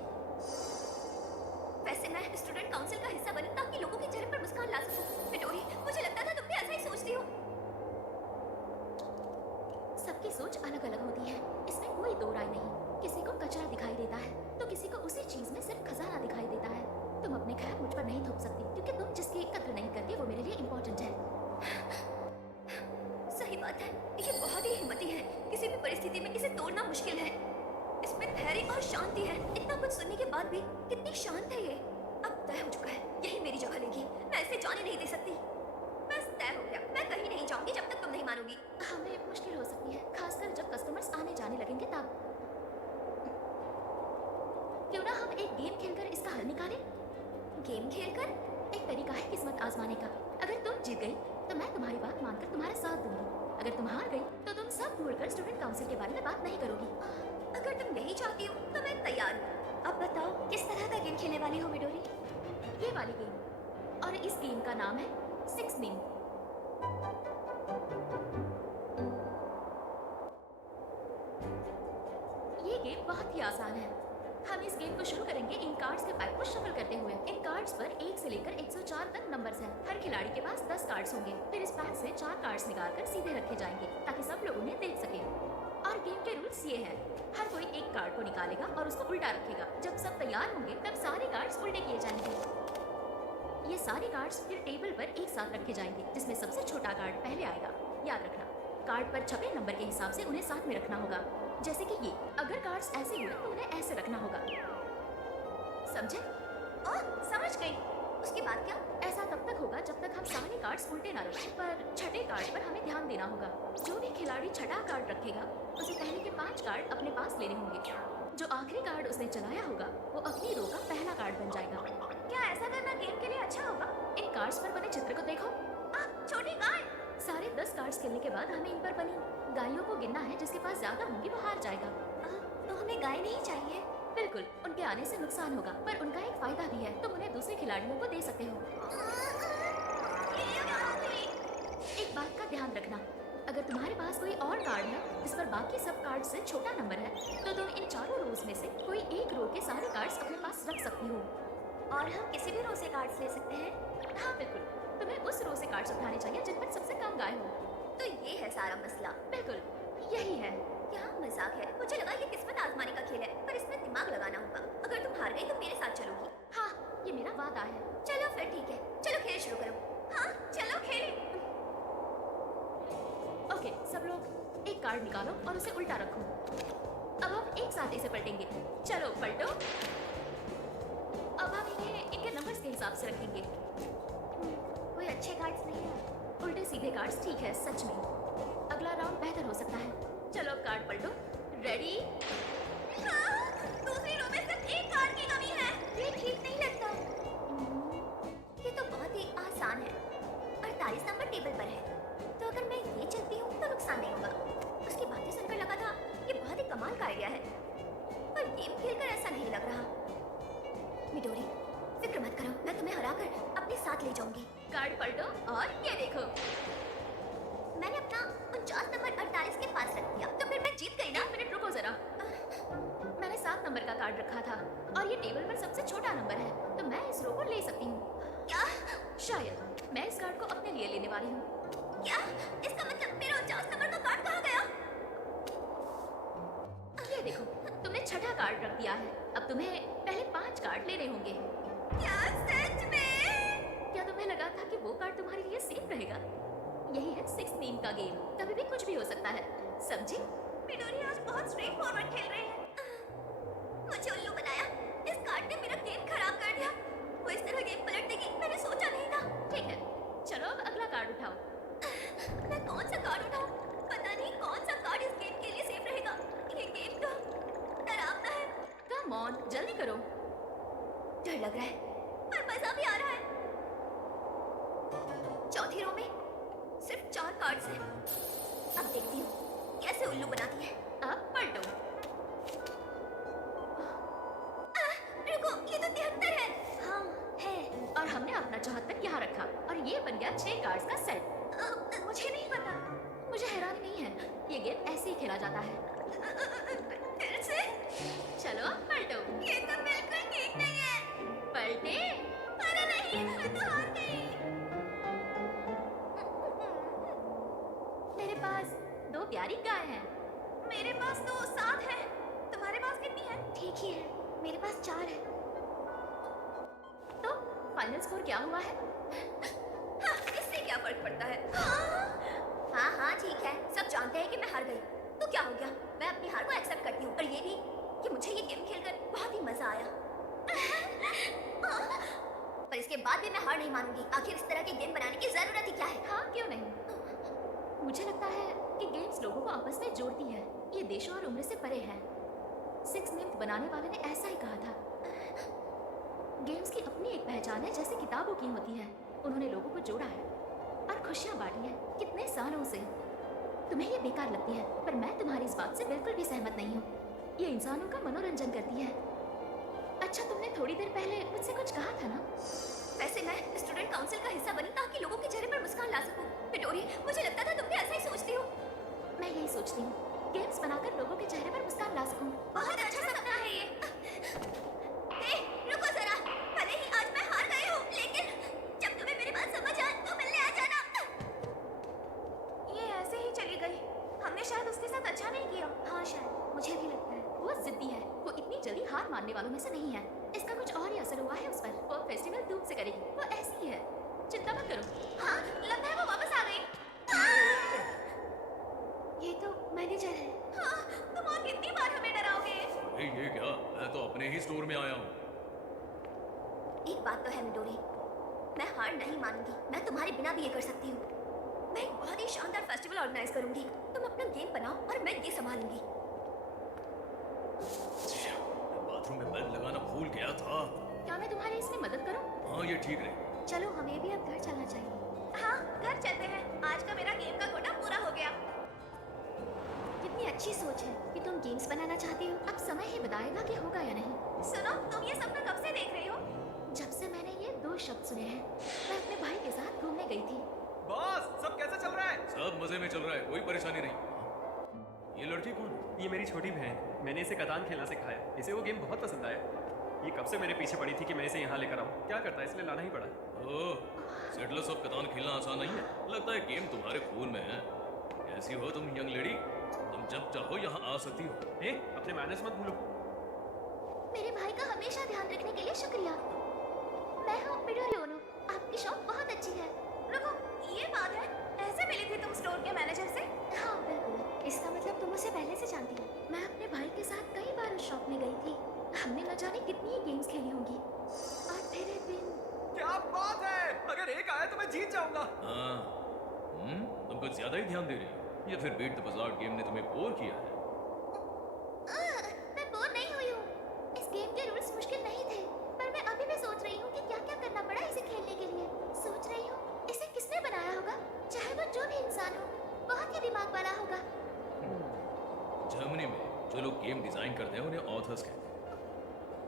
वैसे मैं स्टूडेंट काउंसिल का हिस्सा बनी ताकि लोगों के चेहरे पर मुस्कान ला सकूं। मिडोरी, मुझे लगता था तुम भी ऐसा ही सोचती हो। सबकी सोच अलग अलग होती है, इसमें कोई दो राय नहीं। किसी को कचरा दिखाई देता है तो किसी को उसी चीज में सिर्फ खजाना दिखाई देता है। तुम अपने ख्याल मुझ पर नहीं थोप सकती, क्योंकि तुम जिसकी कद्र नहीं करती वो मेरे लिए इम्पोर्टेंट है। सही बात है, ये बहुत ही हिम्मती है। किसी भी परिस्थिति में इसे तोड़ना मुश्किल है। इसमें धैर्य और शांति है। इतना कुछ सुनने के बाद भी कितनी शांत है ये। अब तय हो चुका है, यही मेरी जगह लेगी। मैं इसे जाने नहीं दे सकती। बस तय हो गया, मैं कहीं नहीं जाऊंगी जब तक तुम नहीं मानोगी। हमें मुश्किल हो सकती है, खासकर जब कस्टमर्स आने जाने लगेंगे तब। क्यों ना हम एक गेम खेलकर इसका हल निकालें? गेम खेलकर? एक तरीका है किस्मत आजमाने का। अगर तुम जीत गई तो मैं तुम्हारी बात मानकर तुम्हारा साथ दूंगी। अगर तुम हार गई तो तुम सब भूलकर स्टूडेंट काउंसिल के बारे में बात नहीं करोगी। अगर तुम नहीं चाहती हो तो मैं तैयार हूँ। अब बताओ किस तरह का गेम खेलने वाली हो मिडोरी? ये वाली गेम, और इस गेम का नाम है 6 नेम। ये गेम बहुत ही आसान है। हम इस गेम को शुरू करेंगे इन कार्ड्स के पैक को शफल करते हुए। इन कार्ड्स पर 1 से लेकर 104 तक नंबर्स हैं। हर खिलाड़ी के पास 10 कार्ड्स होंगे। फिर इस पैक से 4 कार्ड्स निकालकर सीधे रखे जाएंगे ताकि सब लोग उन्हें देख सके। और गेम के रूल्स ये हैं, हर कोई एक कार्ड को निकालेगा और उसको उल्टा रखेगा। जब सब तैयार होंगे तब सारे कार्ड्स उल्टे किए जाएंगे। ये सारे कार्ड्स फिर टेबल पर एक साथ रखे जाएंगे, जिसमें सबसे छोटा कार्ड पहले आएगा। याद रखना, कार्ड पर छपे नंबर के हिसाब से उन्हें साथ में रखना होगा। जैसे कि ये, अगर कार्ड्स ऐसे हुए तो उन्हें ऐसे रखना होगा। समझे? ओह, समझ गई। उसके बाद क्या? ऐसा तब तक होगा जब तक हम सारे कार्ड्स उल्टे ना रखें, पर छठे कार्ड पर हमें ध्यान देना होगा। जो भी खिलाड़ी छठा कार्ड रखेगा उसे पहले के 5 कार्ड अपने पास लेने होंगे। जो आखिरी कार्ड उसने चलाया होगा वो अपनी रो का पहला कार्ड बन जाएगा। क्या ऐसा करना गेम के लिए अच्छा होगा? इन कार्ड्स पर बने चित्र को देखो। छोटी गाय। सारे 10 कार्ड्स खेलने के बाद हमें इन पर बनी गायों को गिनना है। जिसके पास ज्यादा होंगी वो हार जाएगा। तो हमें गाय नहीं चाहिए? बिल्कुल, उनके आने से नुकसान होगा, पर उनका एक फायदा भी है, तुम उन्हें दूसरे खिलाड़ियों को दे सकते हो। एक बात का ध्यान रखना, अगर तुम्हारे पास कोई और कार्ड है जिस पर बाकी सब कार्ड से छोटा नंबर है, तो तुम इन चारों रोज में से कोई एक रो के सारे कार्ड्स अपने पास रख सकती हो। और हम किसी भी रो से कार्ड्स ले सकते हैं? हाँ बिल्कुल, तुम्हें उस रो से कार्ड्स उठाने चाहिए जिन पर सबसे कम गाय हो। तो ये है सारा मसला। बिल्कुल यही है। क्या मजाक है? मुझे लगा ये किस्मत आजमाने का खेल है, पर इसमें दिमाग लगाना होगा। अगर तुम हार गई तो मेरे साथ चलोगी। हाँ, ये मेरा वादा है। चलो फिर ठीक है, चलो खेल शुरू करो। हाँ चलो खेलें। ओके, सब लोग एक कार्ड निकालो और उसे उल्टा रखो। अब हम एक साथ इसे पलटेंगे। चलो पलटो। अब हम इन्हें इनके नंबर्स के हिसाब से रखेंगे। कोई अच्छे कार्ड्स नहीं है। उल्टे सीधे कार्ड्स ठीक है, सच में। अगला राउंड बेहतर हो सकता है। चलो अब कार्ड पलटो। रेडी? हाँ, दूसरी रो में सिर्फ एक कार्ड की कमी है। ये ठीक नहीं लगता। ये तो बहुत ही आसान है। 48 नंबर टेबल पर है, तो अगर मैं ये चलती हूँ तो नुकसान नहीं होगा। उसकी बातें सुनकर लगा था ये बहुत ही कमाल का आइडिया है, पर गेम खेलकर ऐसा नहीं लग रहा। मिडोरी, फिक्र मत करो, मैं तुम्हें हराकर अपने साथ ले जाऊंगी। कार्ड पलटो और ये देखो। मैंने अपना 49 नंबर 48 के पास रख दिया, तो फिर मैं जीत गई ना? एक मिनट रुको जरा। मैंने 7 नंबर का कार्ड रखा था और ये टेबल पर सबसे छोटा नंबर है, तो मैं इस रो को ले सकती हूँ। क्या? शायद मैं इस कार्ड को अपने लिए लेने वाली हूँ। क्या? इसका मतलब मेरा 49 नंबर का कार्ड कहाँ गया? ये देखो, तुमने छठा कार्ड रख दिया है। अब तुम्हें पहले 5 कार्ड लेने होंगे। क्या सच में? क्या तुम्हें लगा था कि वो कार्ड तुम्हारे लिए सेफ रहेगा? यही है 6 नेम का गेम, कभी भी कुछ भी हो सकता है, समझे? मिडोरी आज बहुत स्ट्रेट फॉरवर्ड खेल रहे हैं। मुझे उल्लू बनाया। इस कार्ड ने मेरा गेम खराब कर दिया। वो इस तरह गेम पलट देगी, मैंने सोचा नहीं था। ठीक है, चलो अब अगला कार्ड उठाओ। मैं कौन सा कार्ड उठाऊं? पता नहीं कौन सा कार्ड इस गेम के लिए सेफ रहेगा। ये गेम तो डरावना है। कम ऑन, जल्दी करो। डर लग रहा है, पर मजा भी आ रहा है। चौथी रो में सिर्फ 4 कार्ड्स हैं। अब देखती हूँ कैसे उल्लू बनाती है। अब पलटो। रुको, ये तो 73 है। हाँ है। और हमने अपना 74 यहाँ रखा और ये बन गया 6 कार्ड्स का सेट। मुझे नहीं पता। मुझे हैरानी नहीं है, ये गेम ऐसे ही खेला जाता है। फिर से? चलो पलटो। ये तो बिल्कुल ठीक नहीं है। पलटे। अरे नहीं, मैं तो हार गई। मेरे पास 2 प्यारी गाय हैं। मेरे पास तो 7 है। तुम्हारे पास कितनी है? ठीक ही है, मेरे पास 4 है। तो फाइनल स्कोर क्या हुआ है? हाँ, इससे क्या फर्क पड़ता है? हाँ हाँ ठीक है, सब जानते हैं कि मैं हार गई, तो क्या हो गया? मैं अपनी हार को एक्सेप्ट करती हूँ, और ये भी कि मुझे ये गेम खेलकर बहुत ही मजा आया। पर इसके बाद भी मैं हार नहीं मानूंगी। आखिर इस तरह के गेम बनाने की जरूरत ही क्या है? हाँ, क्यों नहीं? मुझे लगता है कि गेम्स लोगों को आपस में जोड़ती है। ये देशों और उम्र से परे है। 6 नेम्स बनाने वाले ने ऐसा ही कहा था। गेम्स की अपनी एक पहचान है, जैसे किताबों की होती है। उन्होंने लोगों को जोड़ा है और खुशियां बांटी है कितने सालों से। तुम्हें ये बेकार लगती है, पर मैं तुम्हारी इस बात से बिल्कुल भी सहमत नहीं हूँ। ये इंसानों का मनोरंजन करती है। अच्छा, तुमने थोड़ी देर पहले मुझसे कुछ कहा था ना? वैसे मैं स्टूडेंट काउंसिल का हिस्सा बनी ताकि लोगों के चेहरे पर मुस्कान ला सकूं। मिडोरी, मुझे लगता था तुम भी ऐसा ही सोचती हो। मैं यही सोचती हूँ, गेम्स बनाकर लोगों के चेहरे पर मुस्कान ला सकूं। बहुत अच्छा सपना है ये। रुको जरा, भले ही आज मैं हार गई हूँ, लेकिन जब तुम्हें मेरी बात समझ आए तो मिलने आ जाना। ये ऐसे ही चली गई। हमने शायद उसके साथ अच्छा नहीं किया। हाँ शायद, मुझे भी लगता है। वो जिद्दी है, वो इतनी जल्दी हार मानने वालों में से नहीं है। इसका कुछ और ही असर हुआ है उस पर। वो फेस्टिवल धूप से करेगी, वो ऐसी ही है। चिंता मत करो। हाँ, लगता है वो वापस आ गई। ये तो मैनेजर है। हाँ, तुम और कितनी बार हमें डराओगे? ये क्या? मैं तो अपने ही स्टोर में आया हूँ। एक बात तो है मिडोरी, मैं हार नहीं मानूंगी। मैं तुम्हारे बिना भी ये कर सकती हूँ। मैं एक बहुत ही शानदार फेस्टिवल ऑर्गेनाइज करूंगी। तुम अपना गेम बनाओ और मैं ये संभालूंगी। बाथरूम में बेल लगाना भूल गया था। क्या मैं तुम्हारी इसमें मदद करूं? हाँ, ये ठीक रहे। चलो, हमें भी अब घर चलना चाहिए। हाँ, घर चलते हैं। आज का मेरा गेम का कोटा पूरा हो गया। कितनी अच्छी सोच है कि तुम गेम्स बनाना चाहती हो। अब समय ही बताएगा कि होगा या नहीं। सुनो, तुम ये सपना कब से देख रही हो? जब से मैंने ये 2 शब्द सुने हैं। मैं अपने भाई के साथ घूमने गई थी। बॉस, सब कैसा चल रहा है? सब मजे में चल रहा है, कोई परेशानी नहीं। ये लड़की कौन है? ये मेरी छोटी बहन है। मैंने इसे कतान खेलना सिखाया। इसे वो गेम बहुत पसंद आया। ये कब से मेरे पीछे पड़ी थी कि मैं इसे यहाँ लेकर आऊँ। क्या करता है, इसलिए लाना ही पड़ा। ओह, सेटलर्स ऑफ कतान खेलना आसान नहीं है। लगता है गेम तुम्हारे खून में है। कैसी हो तुम यंग लेडी? तुम जब चाहो यहाँ आ सकती हो। अपने मैनर्स मत भूलो। मेरे भाई का हमेशा ध्यान रखने के लिए शुक्रिया। मैं हूँ मिडोरियोनो। आपकी शॉप बहुत अच्छी है। रुको, ये बात है, ऐसे मिली थी तुम स्टोर के मैनेजर से? हाँ बिल्कुल, इसका मतलब तुम उसे पहले से जानती हो। मैं अपने भाई के साथ कई बार उस शॉप में गई थी। हमने न जाने कितनी गेम्स खेली होंगी। और फिर एक दिन क्या बात है, अगर एक आया तो मैं जीत जाऊंगा। हाँ, तुम कुछ ज्यादा ही ध्यान दे रही हो। या फिर बीट द बजार्ड गेम ने तुम्हें बोर किया है? मैं बोर नहीं हुई हूँ। इस गेम के रूल्स मुश्किल नहीं थे, पर मैं अभी भी सोच रही हूँ कि क्या-क्या करना पड़ा इसे खेलने के लिए। सोच रही हूँ इसे किसने बनाया होगा, चाहे वो जो भी इंसान हो, बहुत ही दिमाग वाला होगा। जर्मनी में जो लोग गेम डिजाइन करते हैं उन्हें ऑथर्स कहते हैं।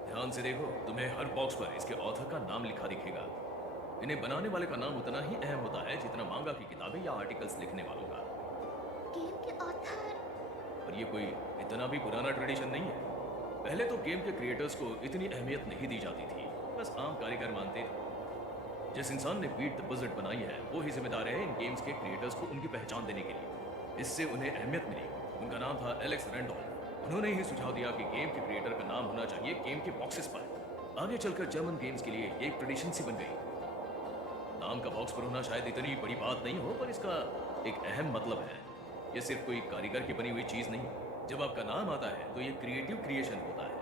ध्यान से देखो, तुम्हें हर बॉक्स पर इसके ऑथर का नाम लिखा दिखेगा। इन्हें बनाने वाले का नाम उतना ही अहम होता है जितना मांगा की किताबें या आर्टिकल्स लिखने वालों का। गेम के ऑथर। और ये कोई इतना भी पुराना ट्रेडिशन नहीं है। पहले तो गेम के क्रिएटर्स को इतनी अहमियत नहीं दी जाती थी, बस आम कारीगर मानते थे। जिस इंसान ने बीट द बजट बनाई है वो ही जिम्मेदार है इन गेम्स के क्रिएटर्स को उनकी पहचान देने के लिए। इससे उन्हें अहमियत मिली। उनका नाम था एलेक्स रैंडॉल्फ। उन्होंने ही सुझाव दिया कि गेम के क्रिएटर का नाम होना चाहिए गेम के बॉक्सेस पर। आगे चलकर जर्मन गेम्स के लिए एक ट्रेडिशन सी बन गई। नाम का बॉक्स पर होना शायद इतनी बड़ी बात नहीं हो, पर इसका एक अहम मतलब है। ये सिर्फ कोई कारीगर की बनी हुई चीज नहीं। जब आपका नाम आता है तो ये क्रिएटिव क्रिएशन होता है।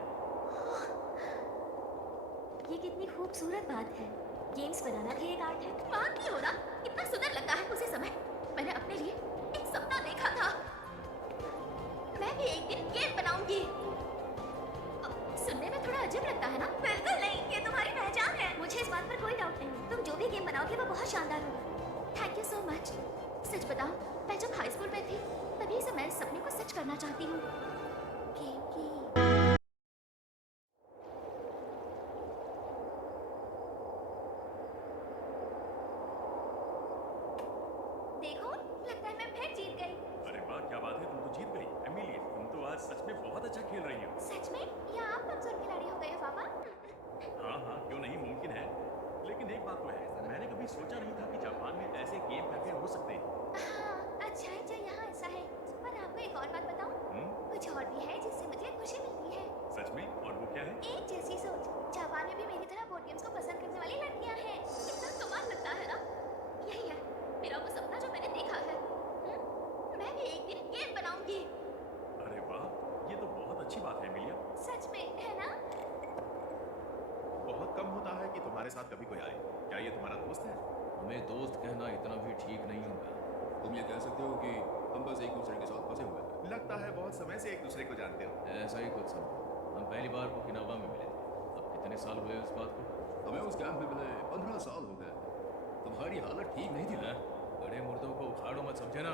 ये कितनी खूबसूरत बात है। गेम्स बनाना भी एक आर्ट है। मानती हो ना, कितना सुंदर लगता है उसी समय। मैंने अपने लिए एक सपना देखा था। मैं भी एक दिन गेम बनाऊंगी। सुनने में थोड़ा अजीब लगता है ना? बिल्कुल नहीं, ये तुम्हारी पहचान है। मुझे इस बात पर कोई डाउट नहीं। तुम जो भी गेम बनाओगे वो बहुत शानदार होगा। Thank you so much. सच बताऊं, मैं जब हाई स्कूल में थी तभी से मैं इस सपने को सच करना चाहती हूँ। गेम की देखो, लगता है मैं फिर जीत गई। अरे वाह, क्या बात है, तुम तो जीत गई। एमिलिया, तुम तो आज सच में बहुत अच्छा खेल रही हो। सच में? या आप कमजोर खिलाड़ी हो गए हो पापा? हाँ हाँ, क्यों नहीं, मुमकिन है। लेकिन एक बात तो है, मैंने कभी सोचा नहीं था कि जापान में ऐसे गेम कैफे हो सकते हैं। हाँ, अच्छा यहाँ ऐसा है। पर आपको एक और बात बताऊं? कुछ और भी है जिससे मुझे खुशी मिलती है। सच में? और वो क्या है? एक जैसी सोच। जापान में भी मेरी तरह बोर्ड गेम्स को पसंद करने वाली लड़कियां हैं। कितना कमाल लगता है ना? यही है मेरा वो सपना जो मैंने देखा है। मैं भी एक दिन गेम बनाऊंगी। अरे वाह, ये तो बहुत अच्छी बात है एमिलिया। सच में, है ना? बहुत कम होता है कि तुम्हारे साथ कभी कोई आए। क्या ये तुम्हारा दोस्त है? हमें दोस्त कहना इतना भी ठीक नहीं होगा। तुम ये कह सकते हो कि हम बस एक दूसरे के साथ फंसे हुए हैं। लगता है बहुत समय से एक दूसरे को जानते हो। ऐसा ही कुछ समझो। हम पहली बार ओकिनावा में मिले थे। अब कितने साल हुए उस बात को? हमें उस कैंप में मिले 15 साल हो गए। तुम्हारी हालत ठीक नहीं थी ना? बड़े मुर्दों को उखाड़ो मत, समझे ना?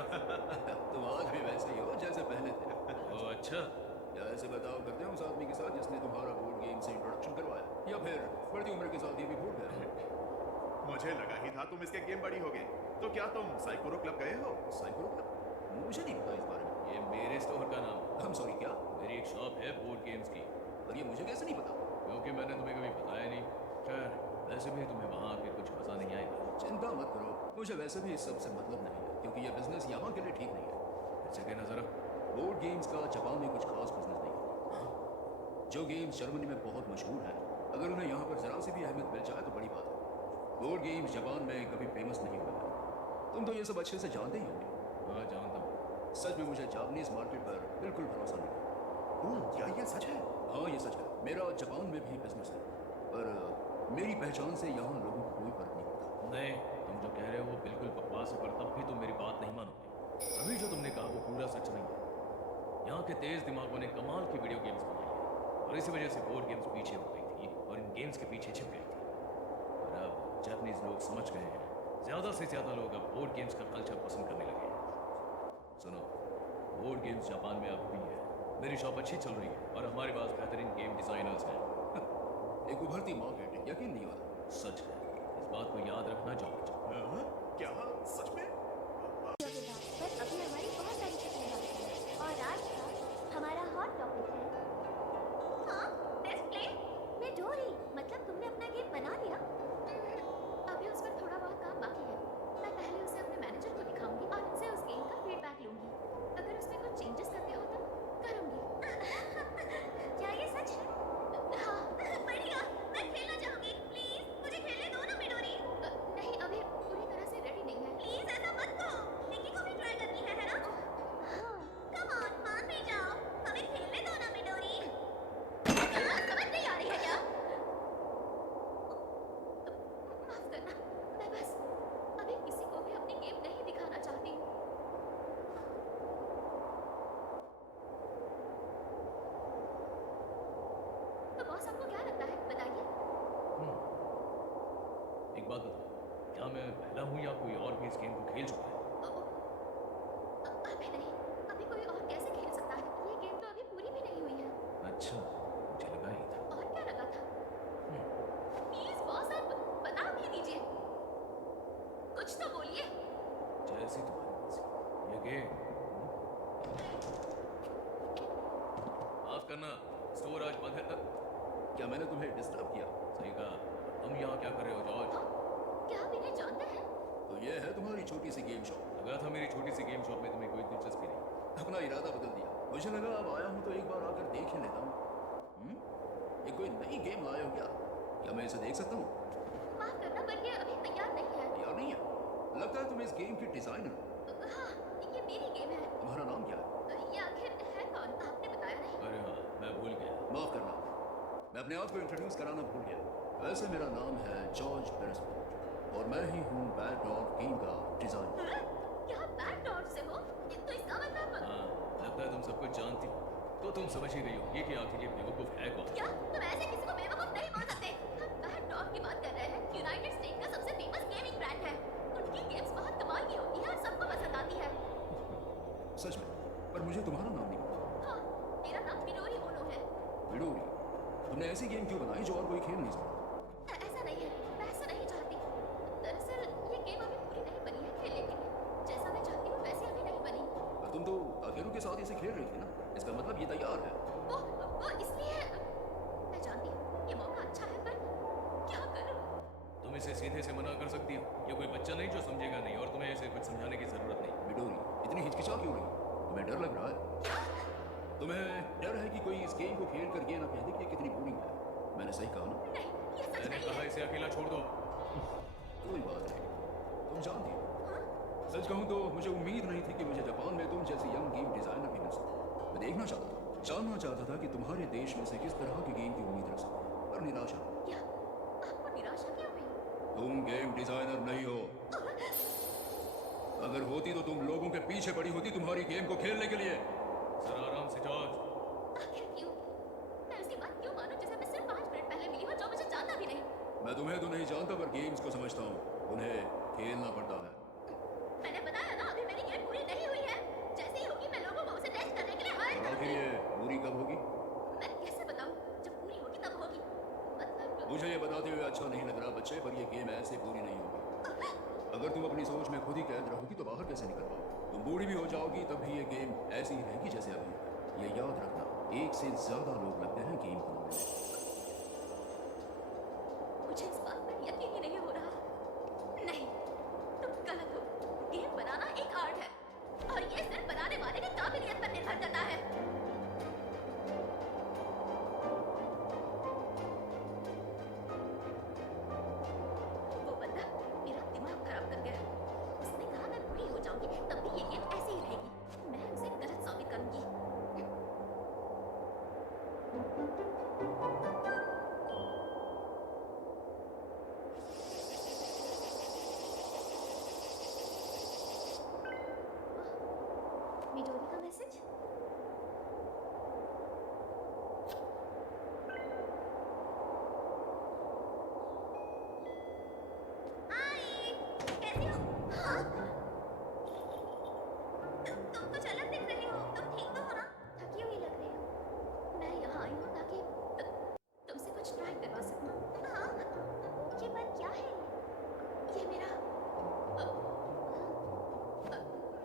तुम आज भी वैसे ही हो जैसे पहले थे। ओ अच्छा। क्या ऐसे बर्ताव करते हैं उस आदमी के साथ जिसने तुम्हारा बोर्ड गेम से इंट्रोडक्शन करवाया, या फिर बढ़ती उम्र के साथ ये भी भूल गए? मुझे लगा ही था तुम इसके गेम बड़ी हो गए। तो क्या तुम साइकोरो क्लब गए हो? साइकोरो क्लब? मुझे नहीं पता इस बारे में। ये मेरे स्टोर का नाम है। हम सॉरी, क्या? मेरी एक शॉप है बोर्ड गेम्स की। और ये मुझे कैसे नहीं पता? क्योंकि मैंने तुम्हें कभी बताया नहीं। खैर, वैसे भी तुम्हें वहाँ आके कुछ मजा नहीं आएगा। चिंता मत करो, मुझे वैसे भी इस सब से मतलब नहीं है, क्योंकि ये बिजनेस यहाँ के लिए ठीक नहीं है। ऐसे कहना जरा। बोर्ड गेम्स का जापान में कुछ खास बिजनेस नहीं है। जो गेम्स जर्मनी में बहुत मशहूर हैं, अगर उन्हें यहाँ पर जरा सी भी अहमियत मिल जाए तो बड़ी बात है। बोर्ड गेम्स जापान में कभी फेमस नहीं हुए हैं। तुम तो ये सब अच्छे से जानते ही होंगे। हाँ, जानता हूँ। सच में मुझे जापानीज मार्केट पर बिल्कुल भरोसा नहीं है। क्या ये सच है? हाँ, ये सच है। मेरा जापान में भी बिजनेस है, पर मेरी पहचान से यहाँ लोगों को कोई फर्क नहीं पड़ता। नहीं, तुम जो कह रहे हो वो बिल्कुल बकवास है, पर तब भी तुम मेरी बात नहीं मानोगे। अभी जो तुमने कहा वो पूरा सच नहीं है। यहाँ के तेज दिमागों ने कमाल की वीडियो गेम्स बनाई है और इसी वजह से बोर्ड गेम्स पीछे हो गई थी और इन गेम्स के पीछे छिप गई थी। और अब जापानीज लोग समझ गए हैं। ज़्यादा से ज़्यादा लोग अब बोर्ड गेम्स का कल्चर पसंद करने लगे हैं। सुनो, बोर्ड गेम्स जापान में अब भी है। मेरी शॉप अच्छी चल रही है और हमारे पास बेहतरीन गेम डिज़ाइनर्स हैं। एक उभरती मार्केट, यकीन नहीं होता। सच है, इस बात को याद रखना जॉर्ज। क्या सच में? पर अभी हमारी बहुत सारी छुट्टियां बाकी हैं और आज बॉस आपको क्या लगता है बताइए? एक बात बताओ, क्या मैं पहला हूँ या कोई और भी इस गेम को खेल चुका है? अभी नहीं, अभी कोई और कैसे खेल सकता है? ये गेम तो अभी पूरी भी नहीं हुई है। अच्छा, मुझे लगा ही था। और क्या लगा था? प्लीज बॉस आप बता भी दीजिए, कुछ तो बोलिए। जैसी तुम्हारी मर्जी। ये गेम माफ करना, स्टोर आज बंद है। क्या मैंने तुम्हें डिस्टर्ब किया? सही कहा। तुम यहाँ क्या कर रहे हो जॉर्ज? क्या आप इन्हें जानते हैं? तो ये है तुम्हारी छोटी सी गेम शॉप। लगा था मेरी छोटी सी गेम शॉप में तुम्हें कोई दिलचस्पी नहीं। अपना इरादा बदल दिया। मुझे लगा अब आया हूँ तो एक बार आकर देख ही लेता हूँ। ये कोई नई गेम लाए हो क्या? क्या मैं इसे देख सकता हूँ? माफ करना पर ये अभी तैयार नहीं है। यार नहीं है। लगता है तुम इस गेम की डिजाइनर हो। हाँ, ये मेरी गेम है। तुम्हारा नाम क्या है? ये आखिर है कौन? आपने बताया नहीं। अरे हाँ, मैं भूल गया। माफ करना, मैं अपने आप को इंट्रोड्यूस कराना भूल गया। वैसे मेरा नाम है जॉर्ज बेरेस्फोर्ड और मैं ही हूँ बैड डॉग गेम का डिजाइनर। क्या बैड डॉग से हो? तो इसका मतलब हाँ, लगता है तुम सब कुछ जानती हो। तो तुम समझ ही गई होगी कि आखिर ये बेवकूफ है कौन। क्या तुम ऐसे किसी को बेवकूफ नहीं बोल सकते? हम बैड डॉग की बात कर रहे हैं। यूनाइटेड स्टेट का सबसे फेमस गेमिंग ब्रांड है। उनकी गेम्स बहुत कमाल की होती है और सबको पसंद आती है। सच में? पर मुझे तुम्हारा नाम नहीं पता। हाँ, मेरा नाम मिडोरी ओनो है। मिडोरी, तुमने ऐसी गेम क्यों बनाई जो और कोई खेल नहीं सकता? ऐसा नहीं है, मैं ऐसा नहीं चाहती। दरअसल ये गेम अभी पूरी नहीं बनी है खेलने के लिए। जैसा मैं चाहती हूँ वैसी अभी नहीं बनी। पर तुम तो अकेलों के साथ इसे खेल रही थी ना? इसका मतलब ये तैयार है। वो इसलिए मैं जानती हूँ ये मौका अच्छा है पर क्या करूँ? तुम इसे सीधे से मना कर सकती हो। ये कोई बच्चा नहीं जो समझेगा नहीं, और तुम्हें इसे कुछ समझाने की जरूरत नहीं। मिडोरी, इतनी हिचकिचा क्यों रही? तुम्हें डर लग रहा है? तुम्हें डर है कि कोई इस गेम को खेल कर ये ना कह दे कि ये कितनी बोरिंग है? मैंने सही कहा ना? नहीं, ये सच मैंने नहीं कहा है। इसे अकेला छोड़ दो। कोई बात नहीं, तुम जानती हो। सच कहूँ तो मुझे उम्मीद नहीं थी कि मुझे जापान में तुम जैसी यंग गेम डिजाइनर भी मिल सकती। मैं देखना चाहता था, जानना चाहता था कि तुम्हारे देश में से किस तरह की गेम की उम्मीद रख सकता, पर निराशा। क्या आपको निराशा क्यों हुई? तुम गेम डिजाइनर नहीं हो। अगर होती तो तुम लोगों के पीछे पड़ी होती तुम्हारी गेम को खेलने के लिए। जरा आराम से जॉर्ज। आखिर क्यों? मैं उसकी बात क्यों मानूं जिसे मैं सिर्फ 5 मिनट पहले मिली हूँ, जो मुझे जानता भी नहीं। मैं तुम्हें तो नहीं जानता पर गेम्स को समझता हूँ, उन्हें खेलना पड़ता है। मैंने बताया ना अभी मेरी गेम पूरी नहीं हुई है। जैसे ही होगी मैं लोगों को उसे टेस्ट करने के लिए हायर और आखिर करूंगी। ये पूरी कब होगी? मैं कैसे बताऊं? जब पूरी होगी तब होगी। मतलब मुझे ये बताते हुए अच्छा नहीं लग रहा बच्चे, पर ये गेम ऐसे पूरी नहीं होगी। अगर तुम अपनी सोच में खुद ही कैद रहोगी तो बाहर कैसे निकल पाओगी? तुम बूढ़ी भी हो जाओगी तब भी ये गेम ऐसी ही रहेगी जैसे अभी। ये याद रखना, एक से ज्यादा लोग लगते हैं गेम बनाने में। मुझे इस बात पर यकीन ही नहीं हो रहा। नहीं, तुम गलत हो। गेम बनाना एक आर्ट है और ये सिर्फ बनाने वाले की काबिलियत पर निर्भर करता है। वो बंदा मेरा दिमाग खराब कर गया। उसने कहा मैं बुरी हो जाऊंगी तब भी ये गेम ऐसे ही रहेगी। मैं उसे गलत साबित करूंगी। मिडोरी का मैसेज? हाय, कैसी हो? हाँ? तुम कुछ अलग दिख रही हो। तुम ठीक तो हो ना? थकी हुई लग रही हो। मैं यहाँ आई हूँ ताकि तुमसे कुछ ट्राई करवा सकूँ। हाँ? ओके, पर क्या है ये मेरा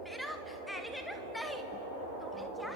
मेरा एलिगेटर? नहीं। तो फिर क्या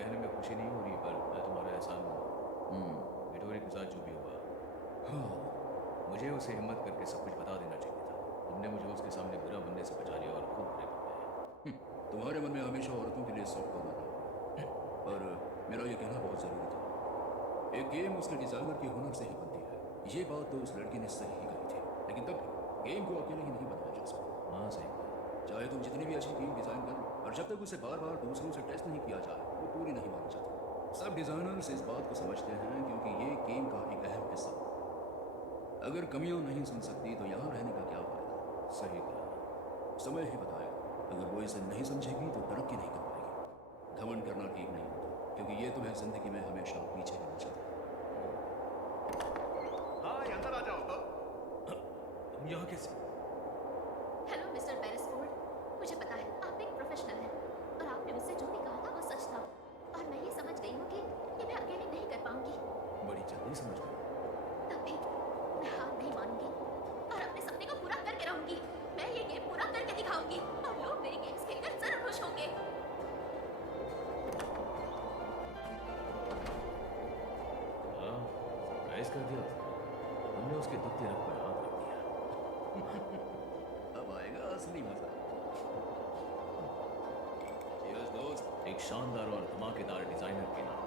कहने में खुशी नहीं हो रही, पर मैं तुम्हारा एहसान हूँ। विटोरी के साथ जो भी हुआ, हाँ, मुझे उसे हिम्मत करके सब कुछ बता देना चाहिए था। तुमने मुझे उसके सामने बुरा बनने से बचा लिया और खुद बुरे बन गए। तुम्हारे मन में हमेशा औरतों के लिए सॉफ्ट होना था, पर मेरा ये कहना बहुत ज़रूरी था। एक गेम उसके डिज़ाइनर के हुनर से ही बनती है। ये बात तो उस लड़की ने सही ही कही थी, लेकिन तब गेम को अकेले ही नहीं बनाया जा सकता। हाँ सही। चाहे तुम जितनी भी अच्छी गेम डिज़ाइन कर लो, और जब तक उसे बार बार दूसरों से टेस्ट नहीं किया जाए, वो पूरी नहीं मानी जाती। सब डिज़ाइनर्स इस बात को समझते हैं क्योंकि ये गेम का एक अहम हिस्सा है। अगर कमियां नहीं सुन सकती तो यहाँ रहने का क्या फायदा। सही कहा। समय ही बताएगा। अगर वो इसे नहीं समझेगी तो तरक्की नहीं कर पाएगी। घमंड करना ठीक नहीं होता, क्योंकि ये तुम्हें जिंदगी में हमेशा पीछे रहना चाहिए। हाँ, ये अंदर आ जाओ तो। तुम यहाँ कैसे? हेलो मिस्टर बेरेसफोर्ड, मुझे पता है आप एक प्रोफेशनल हैं और आपने मुझसे जो भी कहा था वो सच था, और मैं ये समझ गई हूँ कि ये मैं अकेले नहीं कर पाऊंगी। बड़ी जल्दी समझ गई। तब भी मैं हार नहीं मानूंगी और अपने सपने को पूरा करके रहूंगी। मैं ये गेम पूरा करके दिखाऊंगी और लोग मेरी गेम्स खेलकर जरूर खुश होंगे। हाँ, सरप्राइज कर दिया उसने। तुमने उसके दुखते रंग पर हाथ रख दिया। अब आएगा असली मजा। Cheers, दोस्त। एक शानदार और धमाकेदार डिजाइनर के नाम